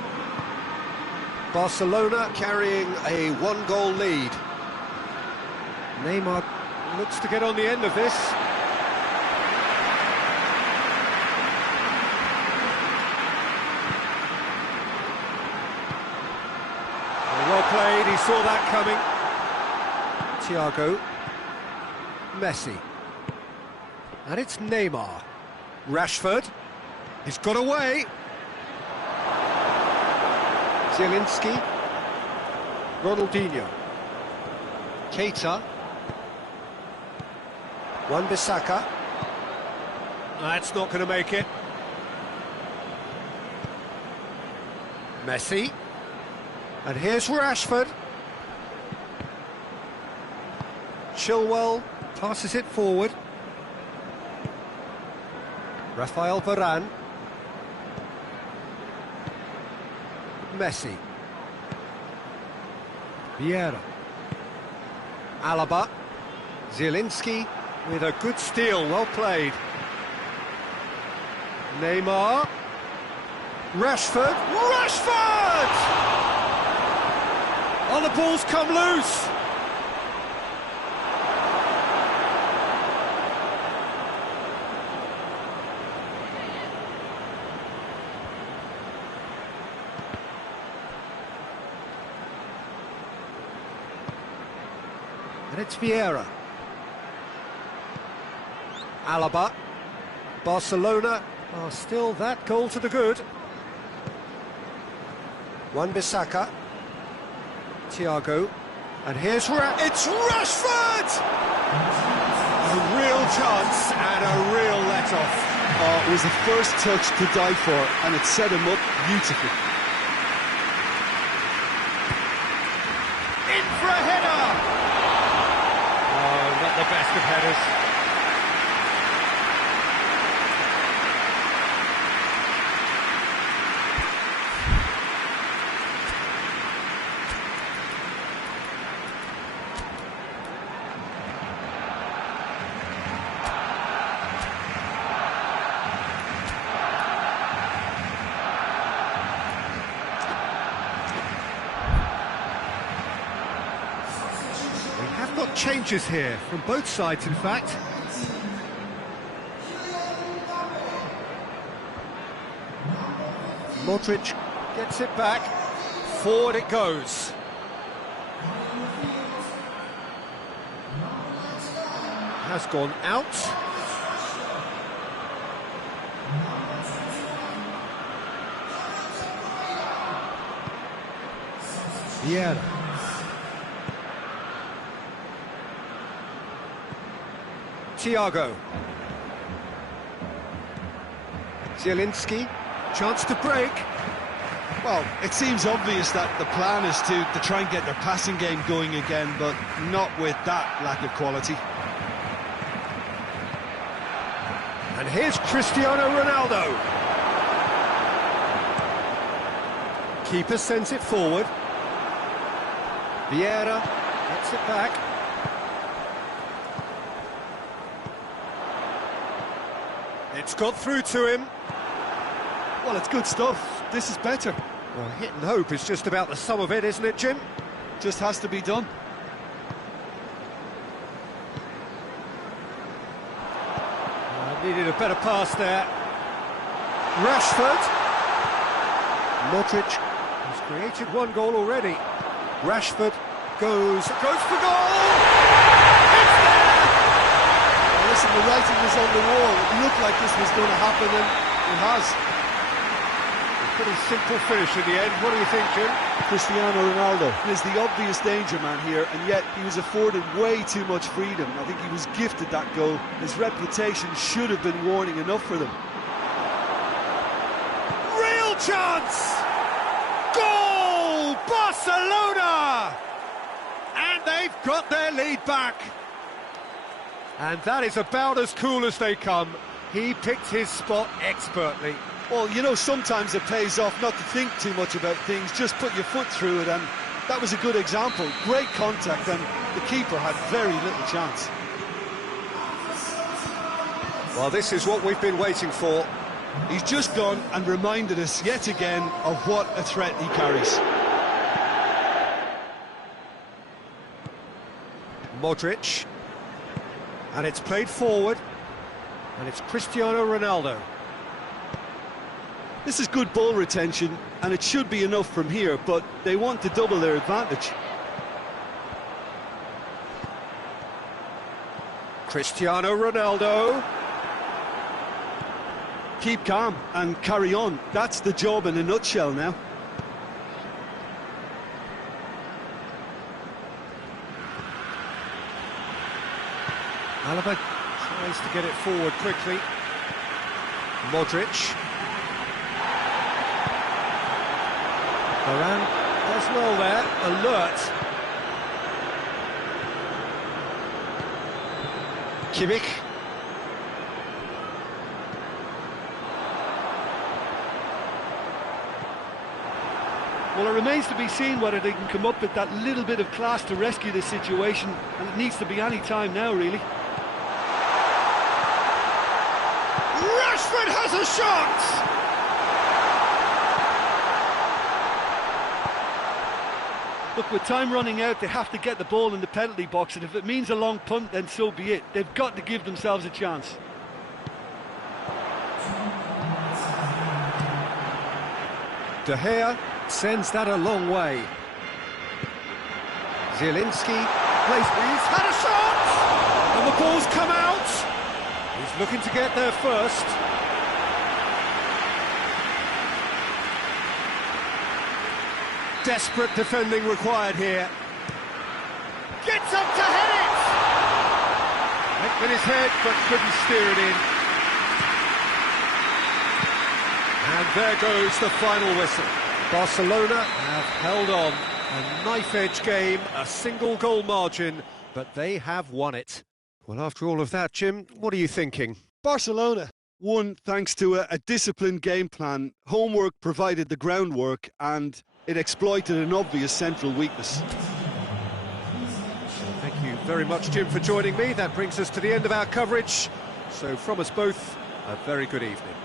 Barcelona carrying a one-goal lead. Neymar looks to get on the end of this. Well played, he saw that coming. Thiago. Messi. And it's Neymar. Rashford. He's got away. Zielinski. Ronaldinho. Keita. Wan-Bissaka. That's not going to make it. Messi. And here's Rashford. Chilwell passes it forward. Rafael Varane. Messi. Vieira. Alaba. Zielinski with a good steal, well played. Neymar. Rashford. Rashford! Oh, the ball's come loose. And it's Vieira. Alaba. Barcelona are still that goal to the good. Wan-Bissaka. Thiago. And here's it's Rashford! A real chance and a real let-off. Oh, it was the first touch to die for, and it set him up beautifully. In for a header! Oh, not the best of headers. Got changes here from both sides, in fact. Modric gets it back. Forward it goes. Has gone out. Vieira. Thiago. Zielinski, chance to break. Well, it seems obvious that the plan is to try and get their passing game going again, but not with that lack of quality. And here's Cristiano Ronaldo. Keeper sends it forward. Vieira gets it back. It's got through to him. Well, it's good stuff. This is better. Well, hit and hope is just about the sum of it, isn't it, Jim? Just has to be done. Needed a better pass there. Rashford. Modric has created one goal already. Rashford goes for goal! Listen, the writing was on the wall. It looked like this was going to happen, and it has. Pretty simple finish in the end. What do you think, Jim? Cristiano Ronaldo is the obvious danger man here, and yet he was afforded way too much freedom. I think he was gifted that goal. His reputation should have been warning enough for them. Real chance! Goal! Barcelona! And they've got their lead back. And that is about as cool as they come. He picked his spot expertly. Well, you know, sometimes it pays off not to think too much about things, just put your foot through it, and that was a good example. Great contact, and the keeper had very little chance. Well, this is what we've been waiting for. He's just gone and reminded us yet again of what a threat he carries. Modric. And it's played forward. And it's Cristiano Ronaldo. This is good ball retention, and it should be enough from here, but they want to double their advantage. Cristiano Ronaldo. Keep calm and carry on. That's the job in a nutshell now. Alaba tries to get it forward quickly. Modric. Varane does well there, alert. Kimmich. Well, it remains to be seen whether they can come up with that little bit of class to rescue this situation, and it needs to be any time now, really. Rashford has a shot! Look, with time running out, they have to get the ball in the penalty box, and if it means a long punt, then so be it. They've got to give themselves a chance. De Gea sends that a long way. Zielinski plays, he's had a shot! And the ball's come out! He's looking to get there first. Desperate defending required here. Gets up to head it! Went with his head, but couldn't steer it in. And there goes the final whistle. Barcelona have held on. A knife-edge game, a single goal margin, but they have won it. Well, after all of that, Jim, what are you thinking? Barcelona won thanks to a disciplined game plan. Homework provided the groundwork, and it exploited an obvious central weakness. Thank you very much, Jim, for joining me. That brings us to the end of our coverage. So from us both, a very good evening.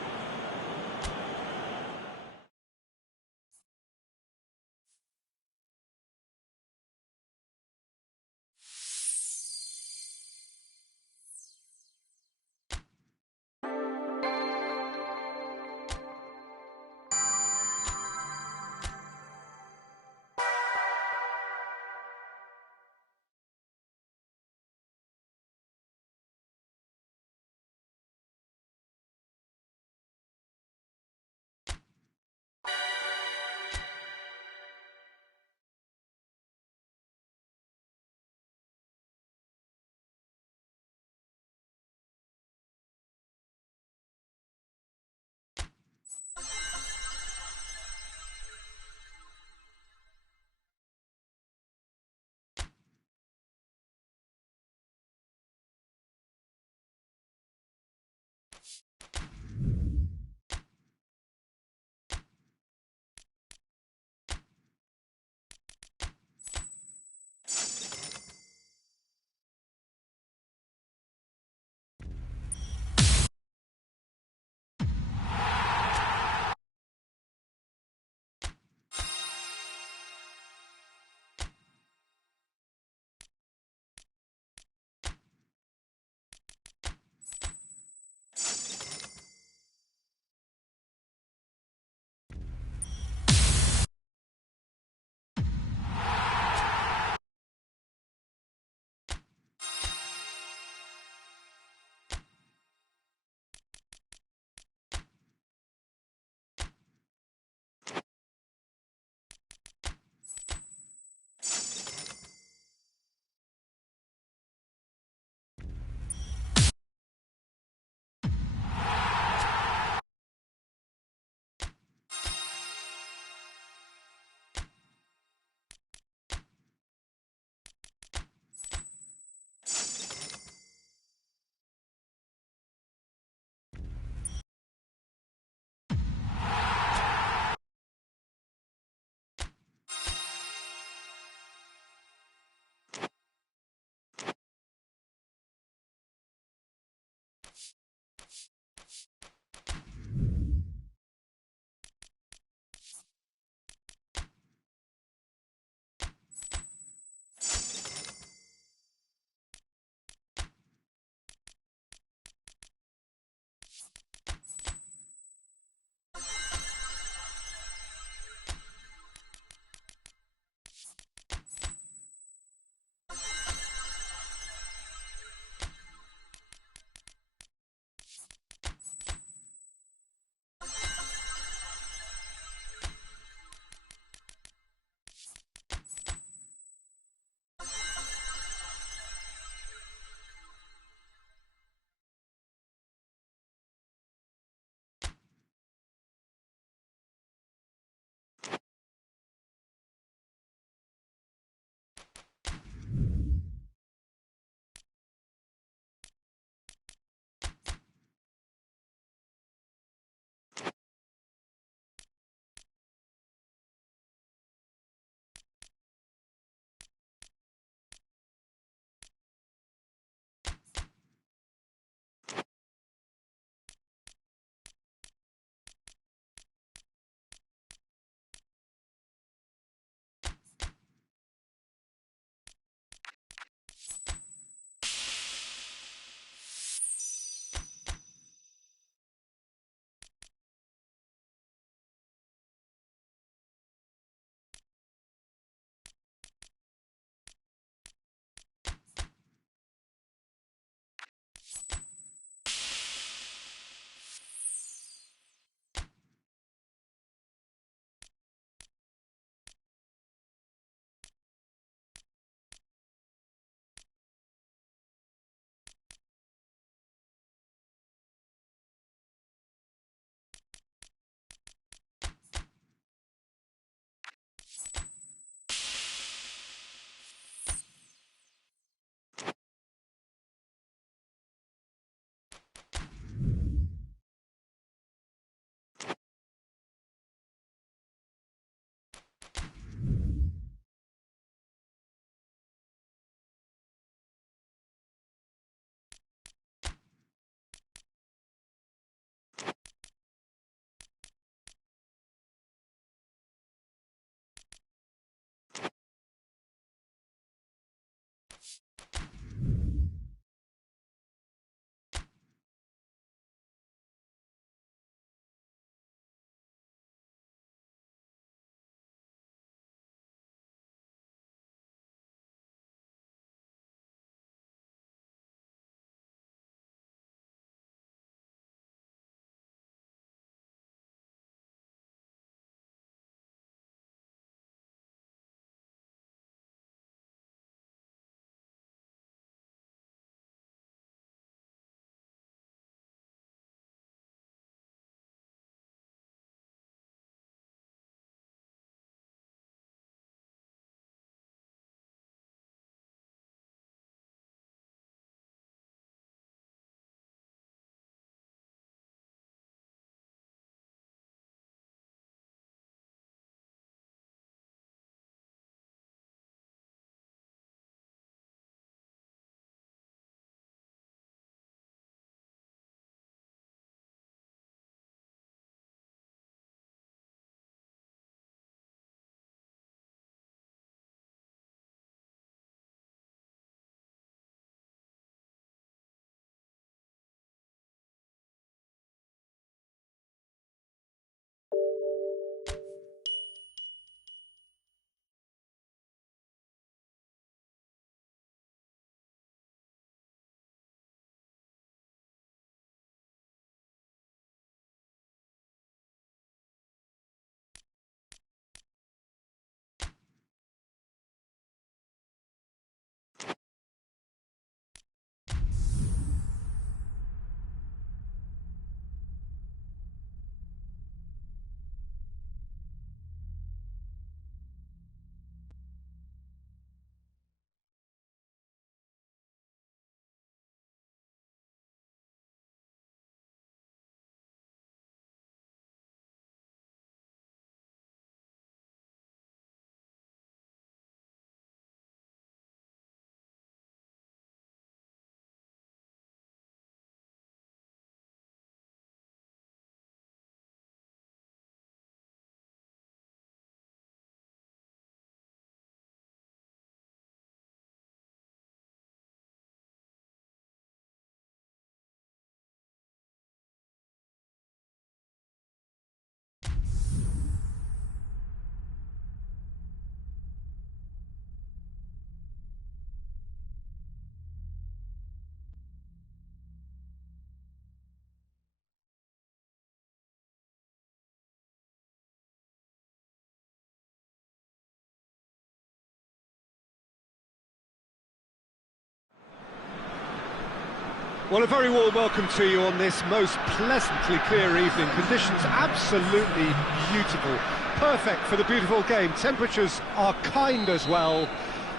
Well, a very warm welcome to you on this most pleasantly clear evening. Conditions absolutely beautiful. Perfect for the beautiful game. Temperatures are kind as well.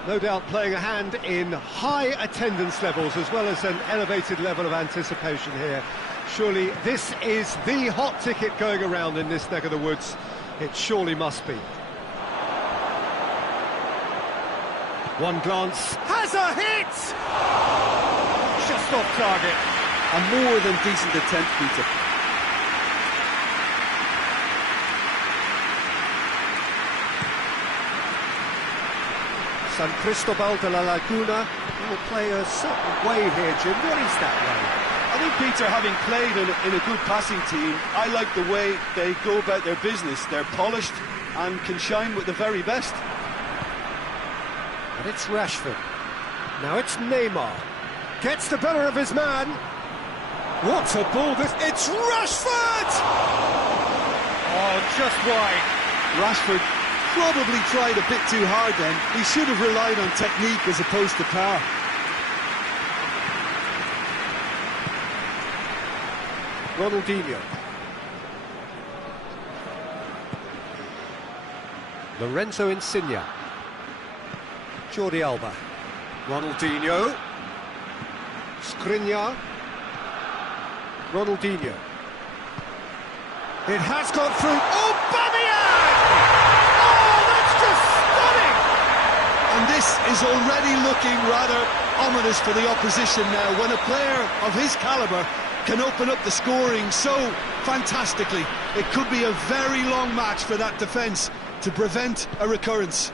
No doubt playing a hand in high attendance levels as well as an elevated level of anticipation here. Surely this is the hot ticket going around in this neck of the woods. It surely must be. One glance. Has a hit! Just off target. A more than decent attempt, Peter. San Cristobal de la Laguna will play a certain way here, Jim. What is that way? I think, Peter, having played in a good passing team, I like the way they go about their business. They're polished and can shine with the very best. And it's Rashford. Now it's Neymar. Gets the better of his man. What a ball this... It's Rashford! Oh, just wide. Rashford probably tried a bit too hard then. He should have relied on technique as opposed to power. Ronaldinho. Lorenzo Insigne. Jordi Alba. Ronaldinho. Skriniar. Ronaldinho. It has got through. Oh, Aubameyang! Oh, that's just stunning! And this is already looking rather ominous for the opposition now, when a player of his calibre can open up the scoring so fantastically. It could be a very long match for that defence to prevent a recurrence.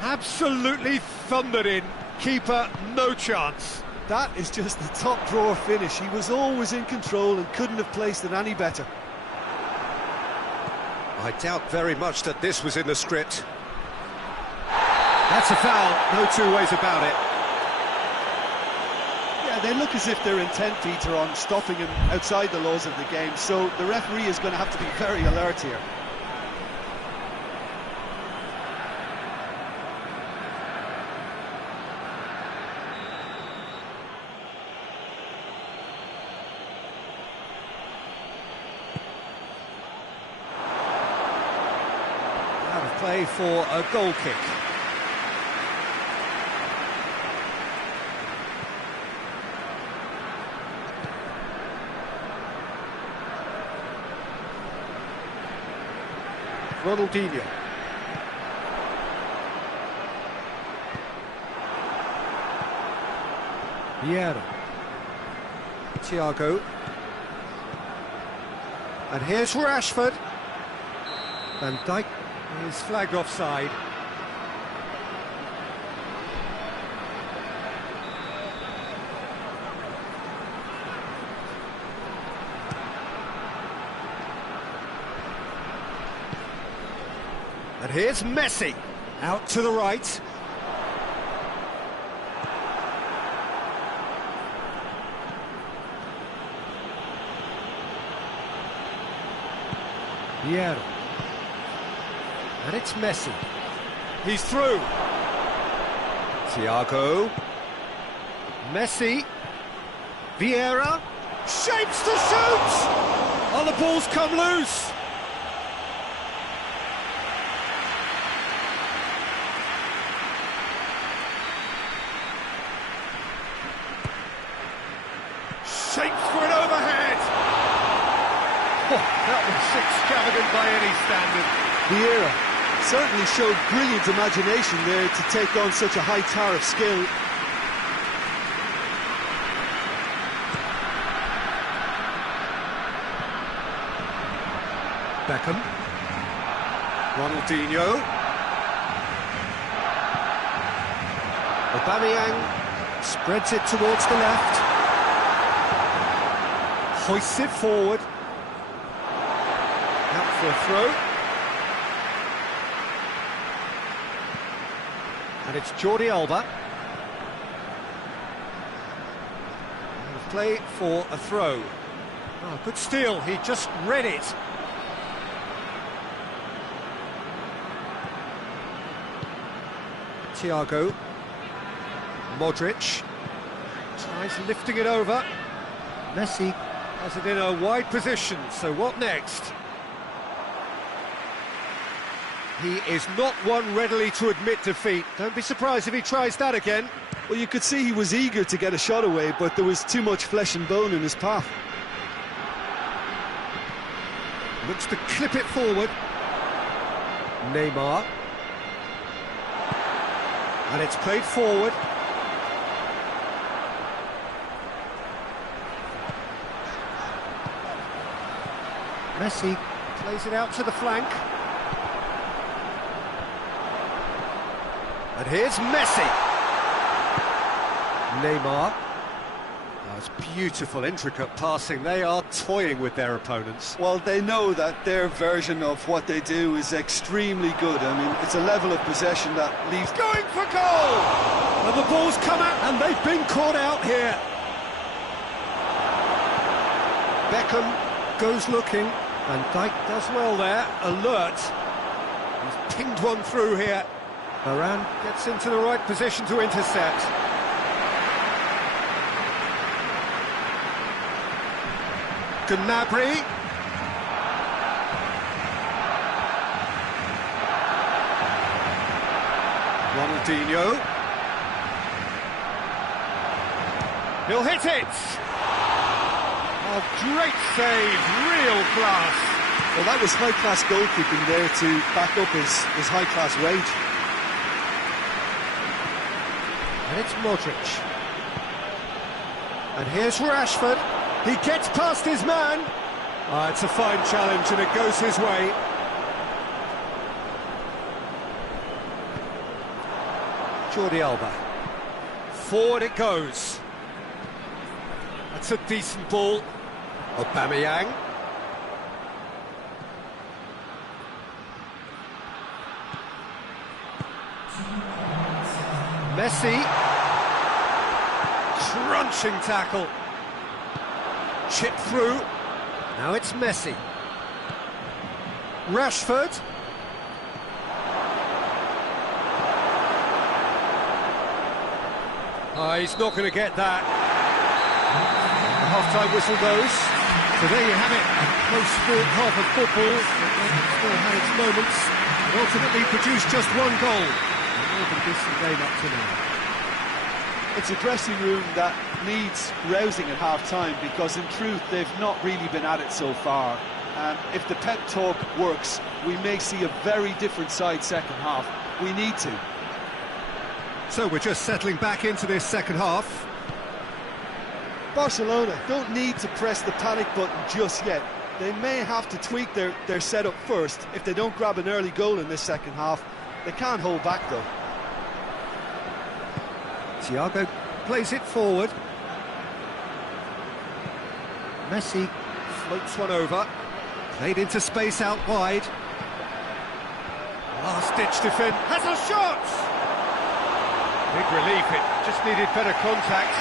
Absolutely thundered in. Keeper, no chance. That is just the top drawer finish. He was always in control and couldn't have placed it any better. I doubt very much that this was in the script. That's a foul, no two ways about it. Yeah, they look as if they're intent, Peter, on stopping him outside the laws of the game, so the referee is going to have to be very alert here. Out of play for a goal kick. Ronaldinho. Vieira. Thiago. And here's Rashford. Van Dijk is flagged offside. And here's Messi, out to the right. Vieira. And it's Messi. He's through. Thiago. Messi. Vieira. Shapes to shoot! Oh, the ball's come loose. Shapes for an overhead. Oh, that was extravagant by any standard. Vieira certainly showed brilliant imagination there to take on such a high tower of skill. Beckham. Ronaldinho. Aubameyang spreads it towards the left. Hoists it forward. Out for a throw. And it's Jordi Alba. And play for a throw. Oh, good steal, he just read it. Thiago. Modric. Tries lifting it over. Messi has it in a wide position, so what next? He is not one readily to admit defeat. Don't be surprised if he tries that again. Well, you could see he was eager to get a shot away, but there was too much flesh and bone in his path. Looks to clip it forward. Neymar. And it's played forward. Messi plays it out to the flank. And here's Messi. Neymar. Oh, it's beautiful, intricate passing. They are toying with their opponents. Well, they know that their version of what they do is extremely good. I mean, it's a level of possession that leaves... Going for goal! And the ball's come out, and they've been caught out here. Beckham goes looking, and Dijk does well there, alert. He's pinged one through here. Varane gets into the right position to intercept. Gnabry. Ronaldinho. He'll hit it! Oh, great save, real class. Well, that was high-class goalkeeping there to back up his high-class rage. And it's Modric. And here's Rashford. He gets past his man. It's a fine challenge and it goes his way. Jordi Alba. Forward it goes. That's a decent ball. Aubameyang. Messi. Crunching tackle. Chip through. Now it's Messi. Rashford. He's not going to get that. The half-time whistle goes. So there you have it. A close fought half of football. It still had its moments. It ultimately produced just one goal. A more than decent game up to now. It's a dressing room that needs rousing at half-time because, in truth, they've not really been at it so far. And if the pep talk works, we may see a very different side second half. We need to. So we're just settling back into this second half. Barcelona don't need to press the panic button just yet. They may have to tweak their setup first. If they don't grab an early goal in this second half, they can't hold back though. Thiago plays it forward. Messi floats one over. Played into space out wide. Last-ditch defend. Has a shot! Big relief, it just needed better contact.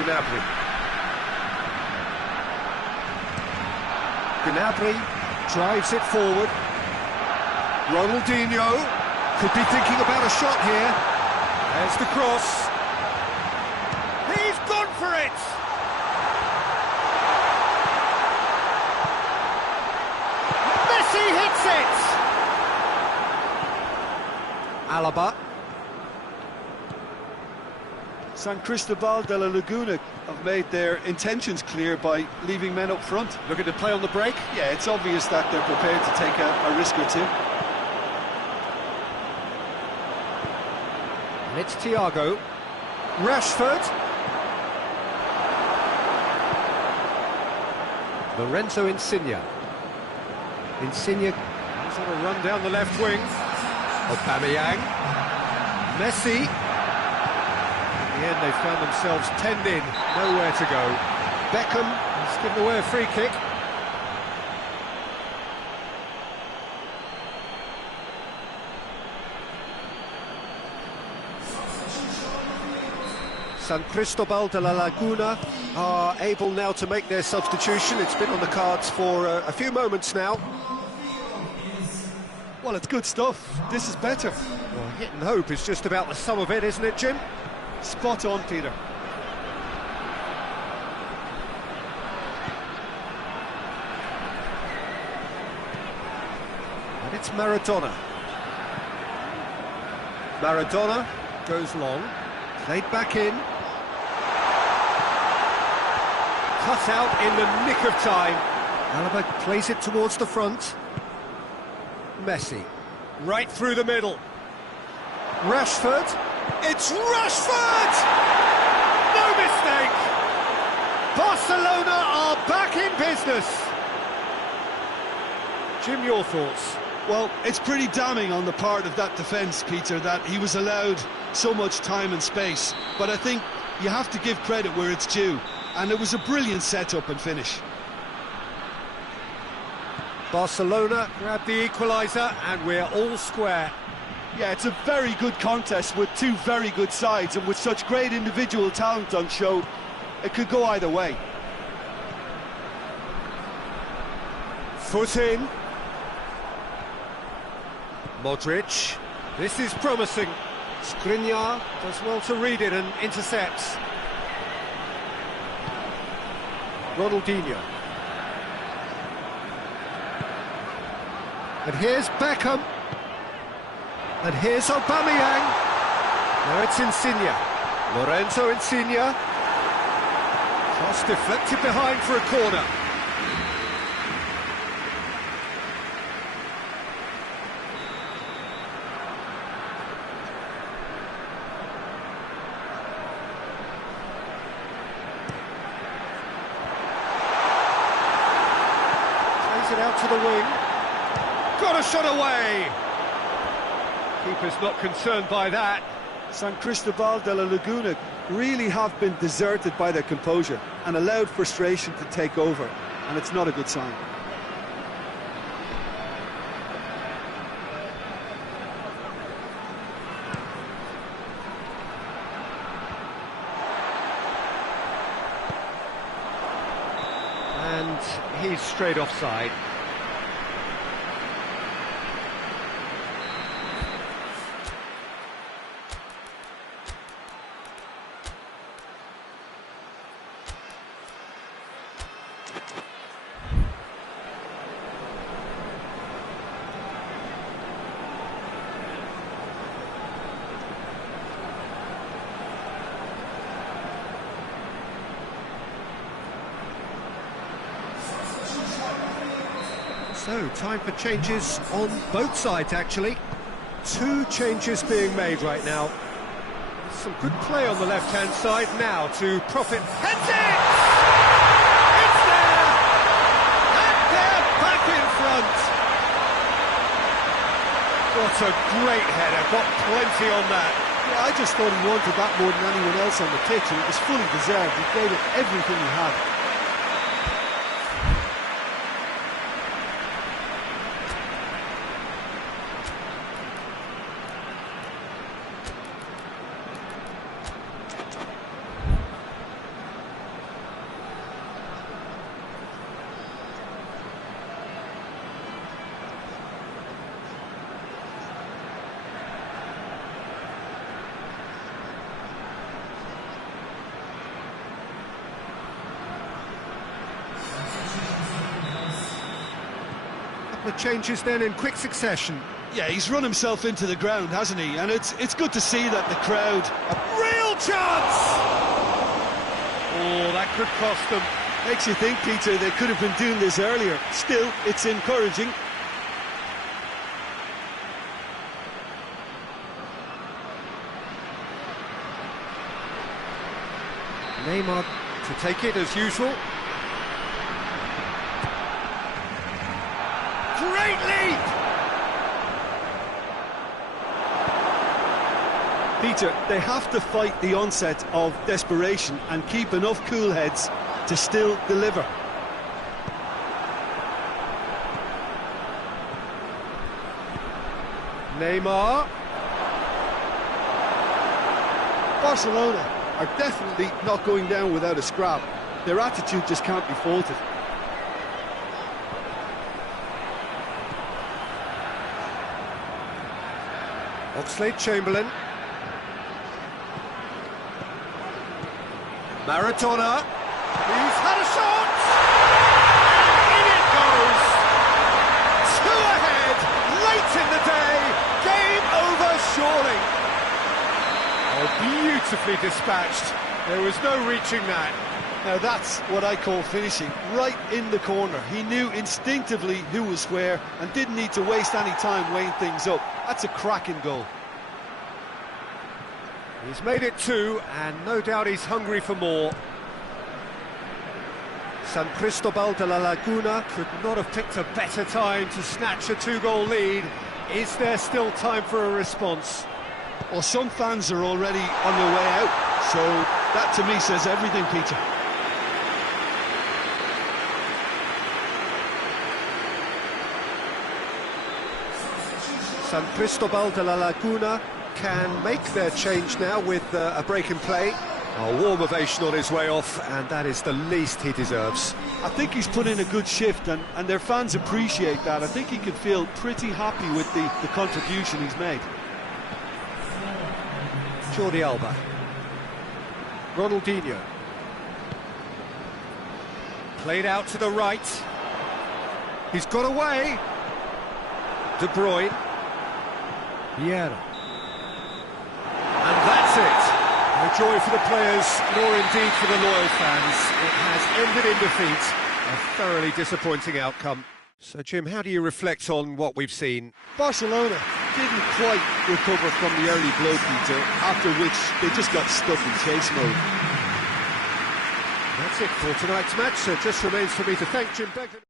Gnabry. Gnabry drives it forward. Ronaldinho could be thinking about a shot here. There's the cross. He's gone for it! Messi hits it! Alaba. San Cristobal de la Laguna have made their intentions clear by leaving men up front. Looking to play on the break. Yeah, it's obvious that they're prepared to take a risk or two. And it's Thiago. Rashford. Lorenzo Insigne. Insigne is on a run down the left wing. Aubameyang. Messi. In the end, they found themselves penned in, nowhere to go. Beckham has given away a free kick. San Cristobal de la Laguna are able now to make their substitution. It's been on the cards for a few moments now. Well, it's good stuff. This is better. Well, hit and hope is just about the sum of it, isn't it, Jim? Spot on, Peter. And it's Maradona. Maradona goes long, played back in. Cut out in the nick of time. Alaba plays it towards the front. Messi, right through the middle. Rashford, it's Rashford! No mistake! Barcelona are back in business. Jim, your thoughts? Well, it's pretty damning on the part of that defence, Peter, that he was allowed so much time and space. But I think you have to give credit where it's due, and it was a brilliant set-up and finish. Barcelona grab the equaliser, and we're all square. Yeah, it's a very good contest with two very good sides, and with such great individual talent on show, it could go either way. Foot in. Modric. This is promising. Skriniar does well to read it and intercepts. Ronaldinho. And here's Beckham. And here's Aubameyang. Now it's Insigne. Lorenzo Insigne. Cross deflected behind for a corner. Plays it out to the wing. Got a shot away! Keeper's not concerned by that. San Cristobal de la Laguna really have been deserted by their composure and allowed frustration to take over, and it's not a good sign. And he's straight offside. So, time for changes on both sides, actually. Two changes being made right now. Some good play on the left-hand side now to profit. Heads it! It's there! And they're back in front! What a great header, got plenty on that. Yeah, I just thought he wanted that more than anyone else on the pitch, and it was fully deserved. He gave it everything he had. The changes then in quick succession. Yeah, he's run himself into the ground, hasn't he? And it's good to see that the crowd... Real chance! Oh, that could cost them. Makes you think, Peter, they could have been doing this earlier. Still, it's encouraging. Neymar to take it as usual. Great leap! Peter, they have to fight the onset of desperation and keep enough cool heads to still deliver. Neymar. Barcelona are definitely not going down without a scrap. Their attitude just can't be faulted. Oxlade-Chamberlain. Maradona. He's had a shot! In it goes! Two ahead, late in the day. Game over, surely. Oh, beautifully dispatched. There was no reaching that. Now that's what I call finishing, right in the corner. He knew instinctively who was where and didn't need to waste any time weighing things up. That's a cracking goal. He's made it two, and no doubt he's hungry for more. San Cristobal de la Laguna could not have picked a better time to snatch a two-goal lead. Is there still time for a response? Well, some fans are already on their way out, so that to me says everything, Peter. San Cristobal de la Laguna can make their change now with a break in play. A warm ovation on his way off, and that is the least he deserves. I think he's put in a good shift, and their fans appreciate that. I think he can feel pretty happy with the contribution he's made. Jordi Alba. Ronaldinho. Played out to the right. He's got away. De Bruyne. Vieira. And that's it. No joy for the players, nor indeed for the loyal fans. It has ended in defeat. A thoroughly disappointing outcome. So, Jim, how do you reflect on what we've seen? Barcelona didn't quite recover from the early blow, Peter, after which they just got stuck in chase mode. That's it for tonight's match, so it just remains for me to thank Jim Beglin.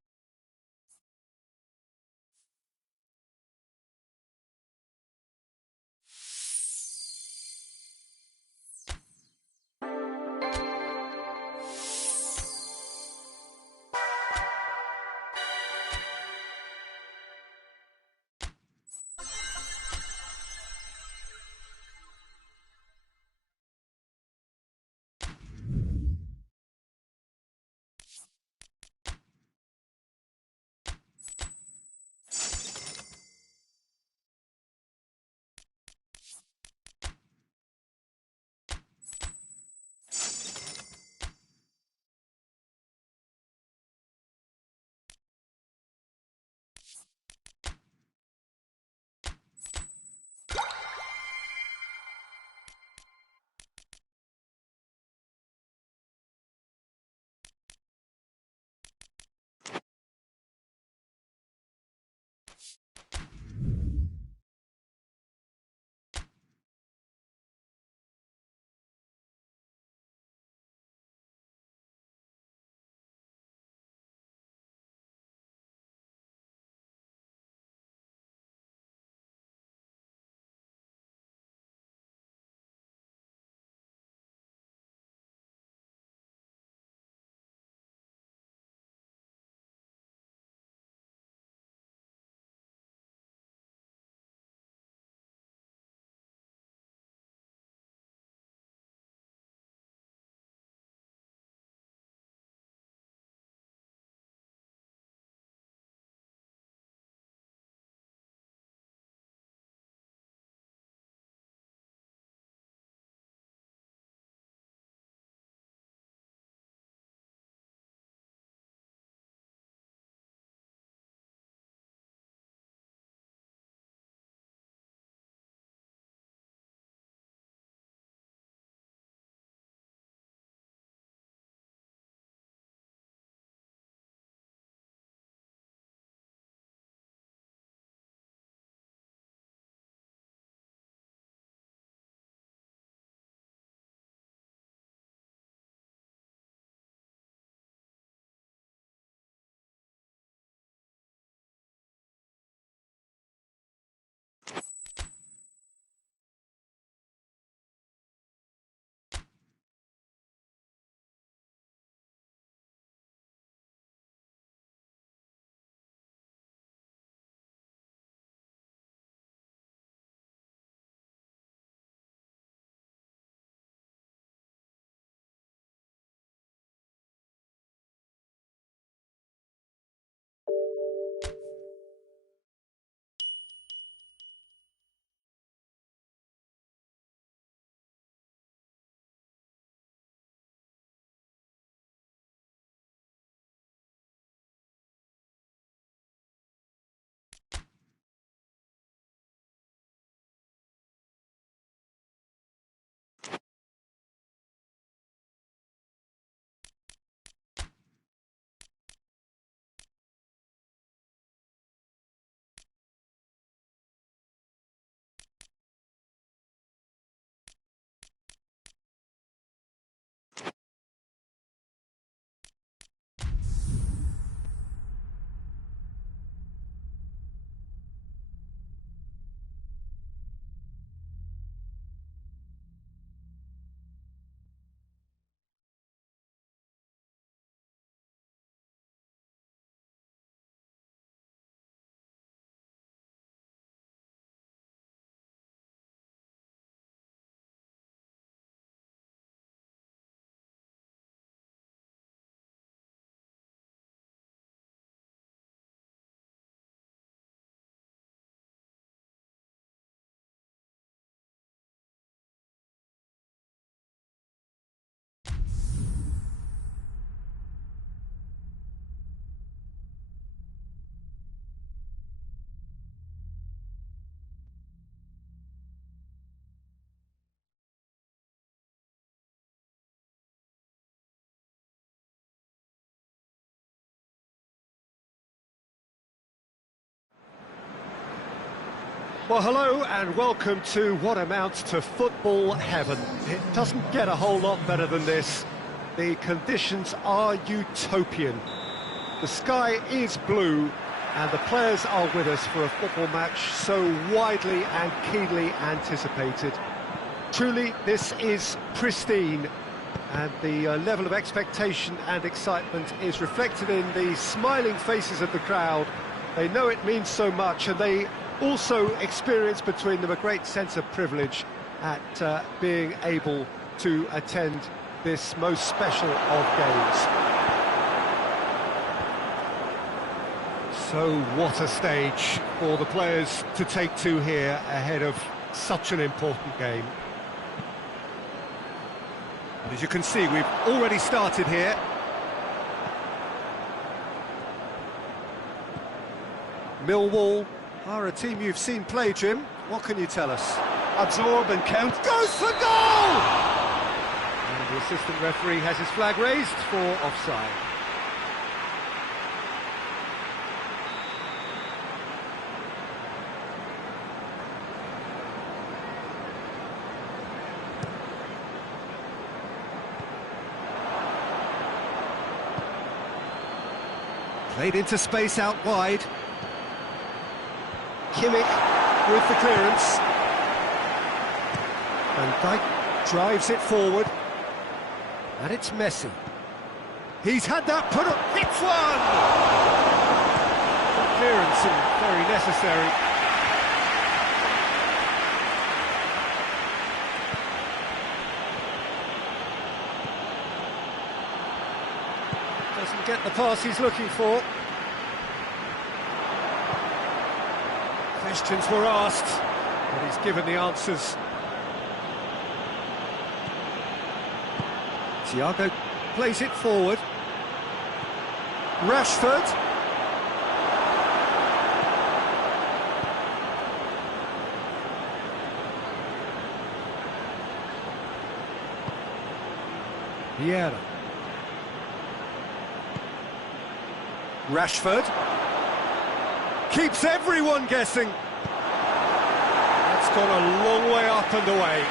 Well, hello and welcome to what amounts to football heaven. It doesn't get a whole lot better than this. The conditions are utopian. The sky is blue and the players are with us for a football match so widely and keenly anticipated. Truly, this is pristine, and the level of expectation and excitement is reflected in the smiling faces of the crowd. They know it means so much, and they also experience between them a great sense of privilege at being able to attend this most special of games. So what a stage for the players to take to here ahead of such an important game. As you can see, we've already started here. Millwall are a team you've seen play, Jim. What can you tell us? Absorb and count. Goes for goal! And the assistant referee has his flag raised for offside. Played into space out wide. Kimmich with the clearance. Van Dijk drives it forward. And it's Messi. He's had that put up. Hits one! Clearance and very necessary. Doesn't get the pass he's looking for. Questions were asked, but he's given the answers. Thiago plays it forward. Rashford. Vieira. Rashford keeps everyone guessing. That's gone a long way up and away.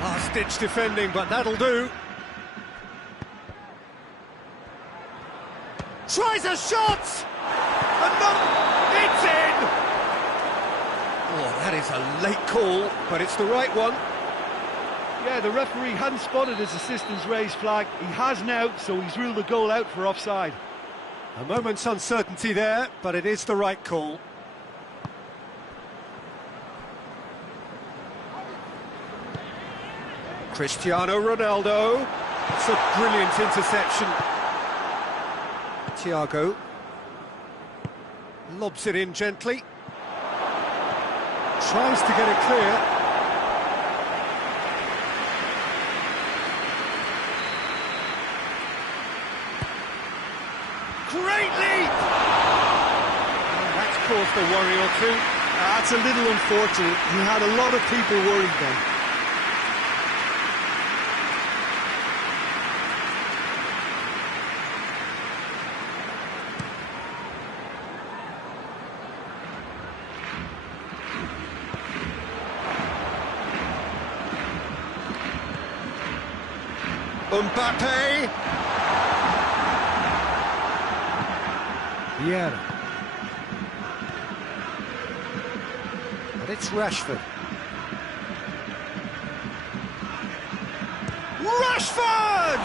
Last-ditch defending, but that'll do. Tries a shot! It's in! Oh, that is a late call, but it's the right one. Yeah, the referee hadn't spotted his assistant's raised flag. He has now, so he's ruled the goal out for offside. A moment's uncertainty there, but it is the right call. Cristiano Ronaldo. It's a brilliant interception. Thiago lobs it in gently. Tries to get it clear. Great leap! Oh, that's caused a worry or two. That's a little unfortunate. He had a lot of people worried then. Mbappe. Vieira. And it's Rashford. Rashford!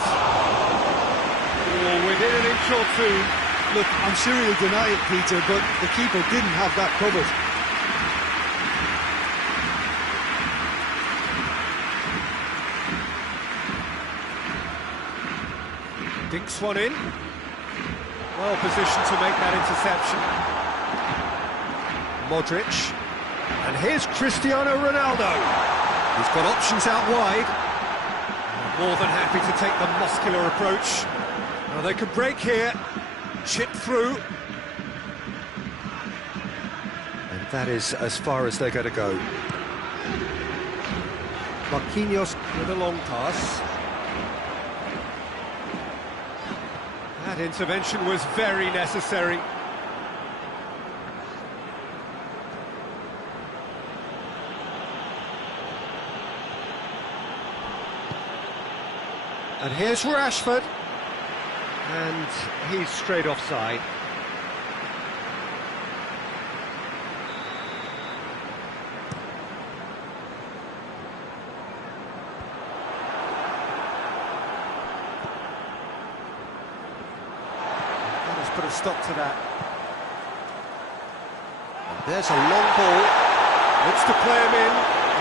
Oh, within an inch or two. Look, I'm sure he'll deny it, Peter, but the keeper didn't have that covered. Dinks one in. Well positioned to make that interception. Modric. And here's Cristiano Ronaldo. He's got options out wide. More than happy to take the muscular approach. Now they can break here. Chip through. And That is as far as they're going to go. Marquinhos with a long pass. That intervention was very necessary. And here's Rashford. And he's straight offside. Let's put a stop to that. And there's a long ball. Looks to play him in.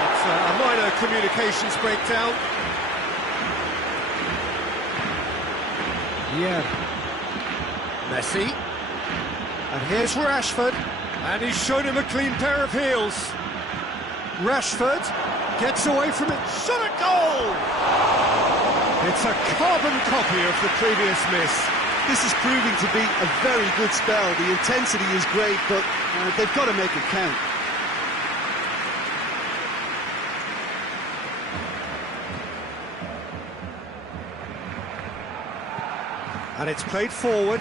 It's a minor communications breakdown. Yeah. Messi. And here's Rashford. And he's shown him a clean pair of heels. Rashford gets away from it. Shot at goal! It's a carbon copy of the previous miss. This is proving to be a very good spell. The intensity is great, but they've got to make it count. And it's played forward.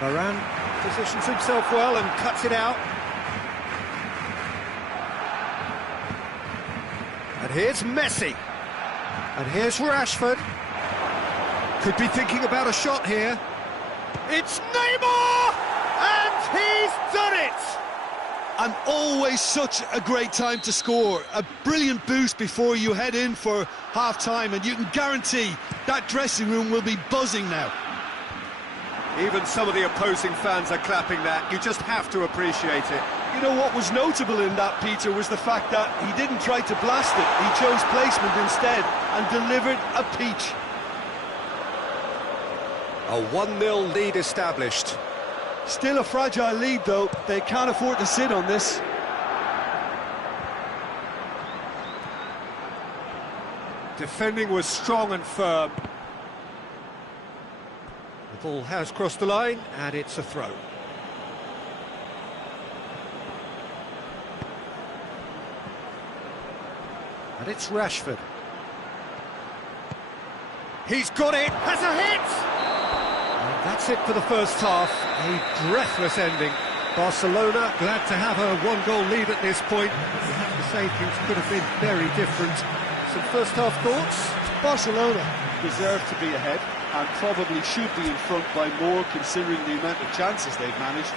Varane positions himself well and cuts it out. And here's Messi. And here's Rashford. Could be thinking about a shot here. It's NEYMAR! And he's done it! And always such a great time to score. A brilliant boost before you head in for half-time, and you can guarantee that dressing room will be buzzing now. Even some of the opposing fans are clapping that. You just have to appreciate it. You know what was notable in that, Peter, was the fact that he didn't try to blast it. He chose placement instead and delivered a peach. A 1-0 lead established. Still a fragile lead, though. They can't afford to sit on this. Defending was strong and firm. The ball has crossed the line, and it's a throw. And it's Rashford. He's got it! Has a hit! And that's it for the first half. A breathless ending. Barcelona glad to have a one-goal lead at this point. We have to say things could have been very different. Some first half thoughts? Barcelona deserve to be ahead and probably should be in front by more, considering the amount of chances they've managed.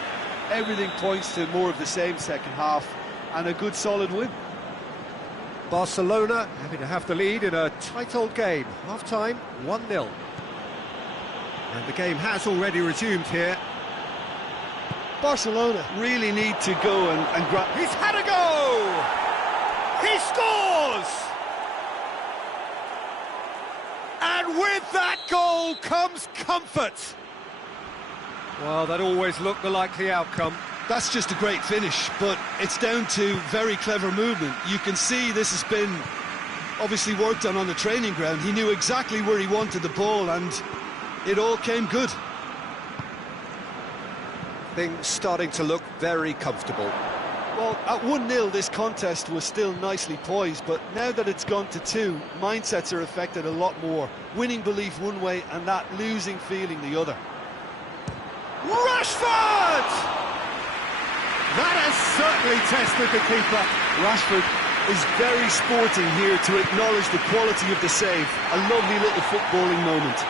Everything points to more of the same second half and a good solid win. Barcelona having to have the lead in a tight old game. Half-time, 1-0. And the game has already resumed here. Barcelona really need to go and grab... He's had a go! He scores! And with that goal comes comfort. Well, that always looked the likely outcome. That's just a great finish, but it's down to very clever movement. You can see this has been obviously worked on the training ground. He knew exactly where he wanted the ball, and it all came good. Things starting to look very comfortable. Well, at 1-0, this contest was still nicely poised, but now that it's gone to 2, mindsets are affected a lot more. Winning belief one way and that losing feeling the other. Rashford! That has certainly tested the keeper. Rashford is very sporting here to acknowledge the quality of the save. A lovely little footballing moment.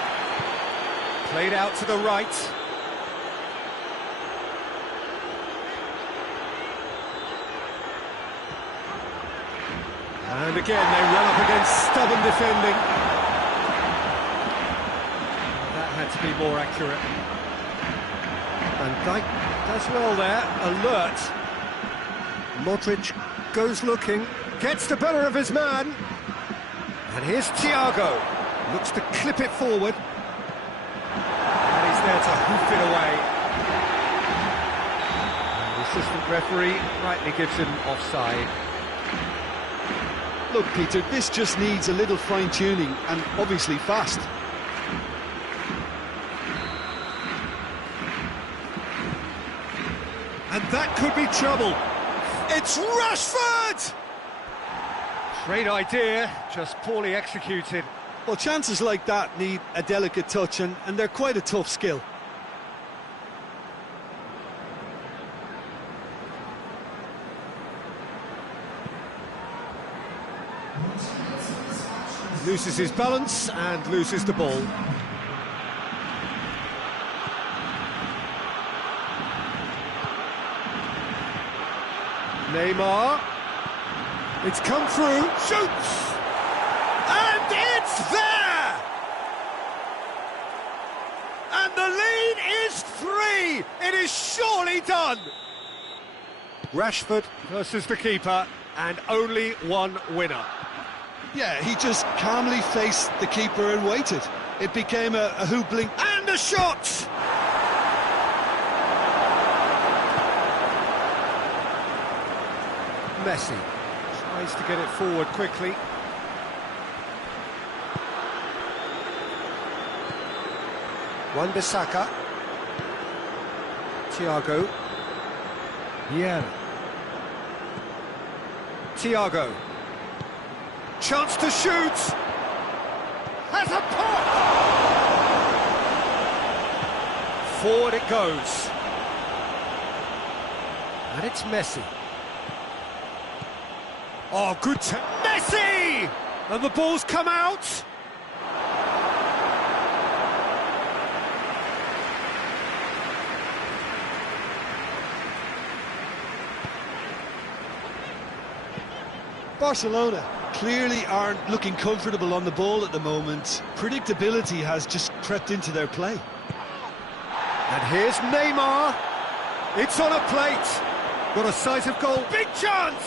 Played out to the right. And again, they run up against stubborn defending. That had to be more accurate. Van Dijk does well there, alert. Modric goes looking, gets the better of his man. And here's Thiago, looks to clip it forward. And he's there to hoof it away. And the assistant referee rightly gives him offside. Look, Peter, this just needs a little fine-tuning, and obviously fast. And that could be trouble. It's Rashford! Great idea, just poorly executed. Well, chances like that need a delicate touch, and they're quite a tough skill. Loses his balance and loses the ball. Neymar. It's come through. Shoots! And it's there! And the lead is 3! It is surely done! Rashford versus the keeper, and only one winner. Yeah, he just calmly faced the keeper and waited. It became a hoopling. And a shot! Messi tries to get it forward quickly. Wan-Bissaka. Thiago. Vieira. Thiago. Chance to shoot! Has a pop! Forward it goes. And it's Messi. Oh, good Messi! And the ball's come out! Barcelona clearly aren't looking comfortable on the ball at the moment. Predictability has just crept into their play. And here's Neymar. It's on a plate. Got a sight of goal. Big chance!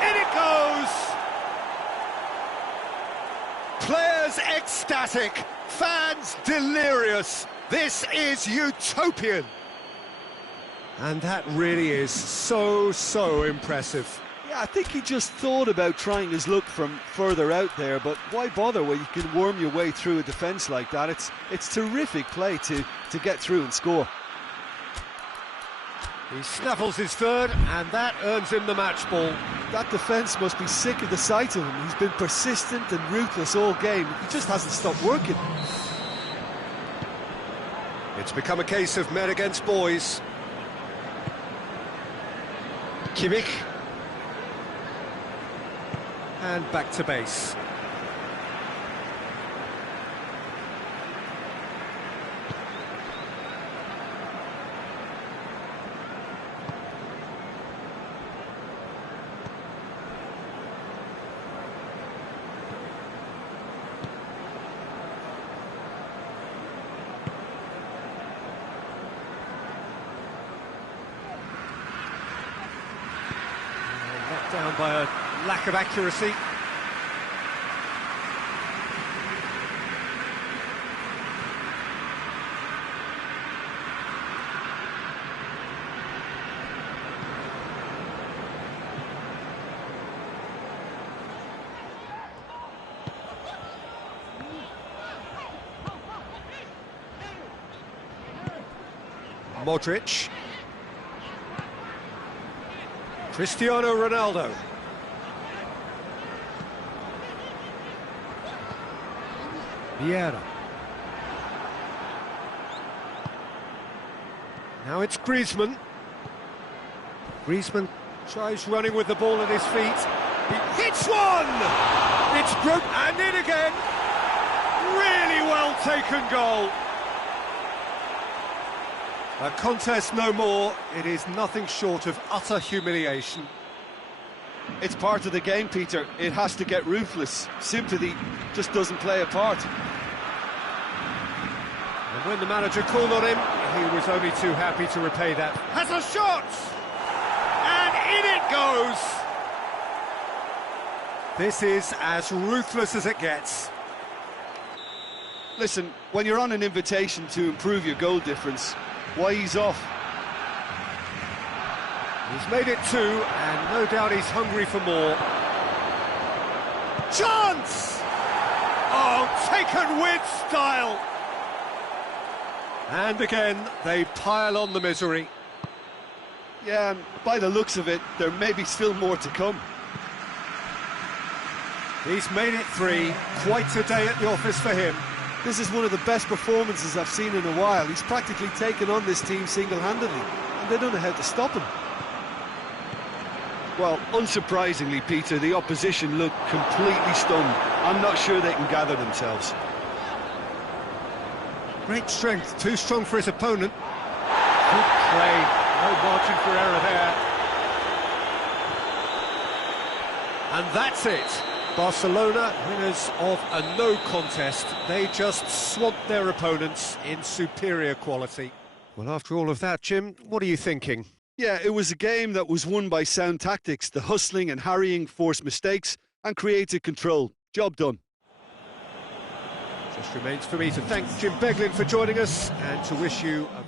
In it goes! Players ecstatic. Fans delirious. This is utopian. And that really is so impressive. Yeah, I think he just thought about trying his luck from further out there, but why bother when you can worm your way through a defence like that? It's terrific play to get through and score. He snaffles his third, and that earns him the match ball. That defence must be sick of the sight of him. He's been persistent and ruthless all game. He just hasn't stopped working. It's become a case of men against boys. Kimmich. And back to base. Knocked down by a lack of accuracy. Modric. Cristiano Ronaldo. Vieira. Now it's Griezmann. Griezmann tries running with the ball at his feet. He hits one! It's broke and in again. Really well taken goal. A contest no more. It is nothing short of utter humiliation. It's part of the game, Peter. It has to get ruthless. Sympathy just doesn't play a part. And when the manager called on him, he was only too happy to repay that. Has a shot! And in it goes! This is as ruthless as it gets. Listen, when you're on an invitation to improve your goal difference, why ease off? He's made it 2, and no doubt he's hungry for more. Chance! Oh, taken with style! And again, they pile on the misery. Yeah, and by the looks of it, there may be still more to come. He's made it 3. Quite a day at the office for him. This is one of the best performances I've seen in a while. He's practically taken on this team single-handedly, and they don't know how to stop him. Well, unsurprisingly, Peter, the opposition look completely stunned. I'm not sure they can gather themselves. Great strength, too strong for his opponent. Good play, no margin for error there. And that's it. Barcelona, winners of a no contest. They just swamped their opponents in superior quality. Well, after all of that, Jim, what are you thinking? Yeah, it was a game that was won by sound tactics. The hustling and harrying forced mistakes and created control. Job done. Just remains for me to thank Jim Beglin for joining us and to wish you a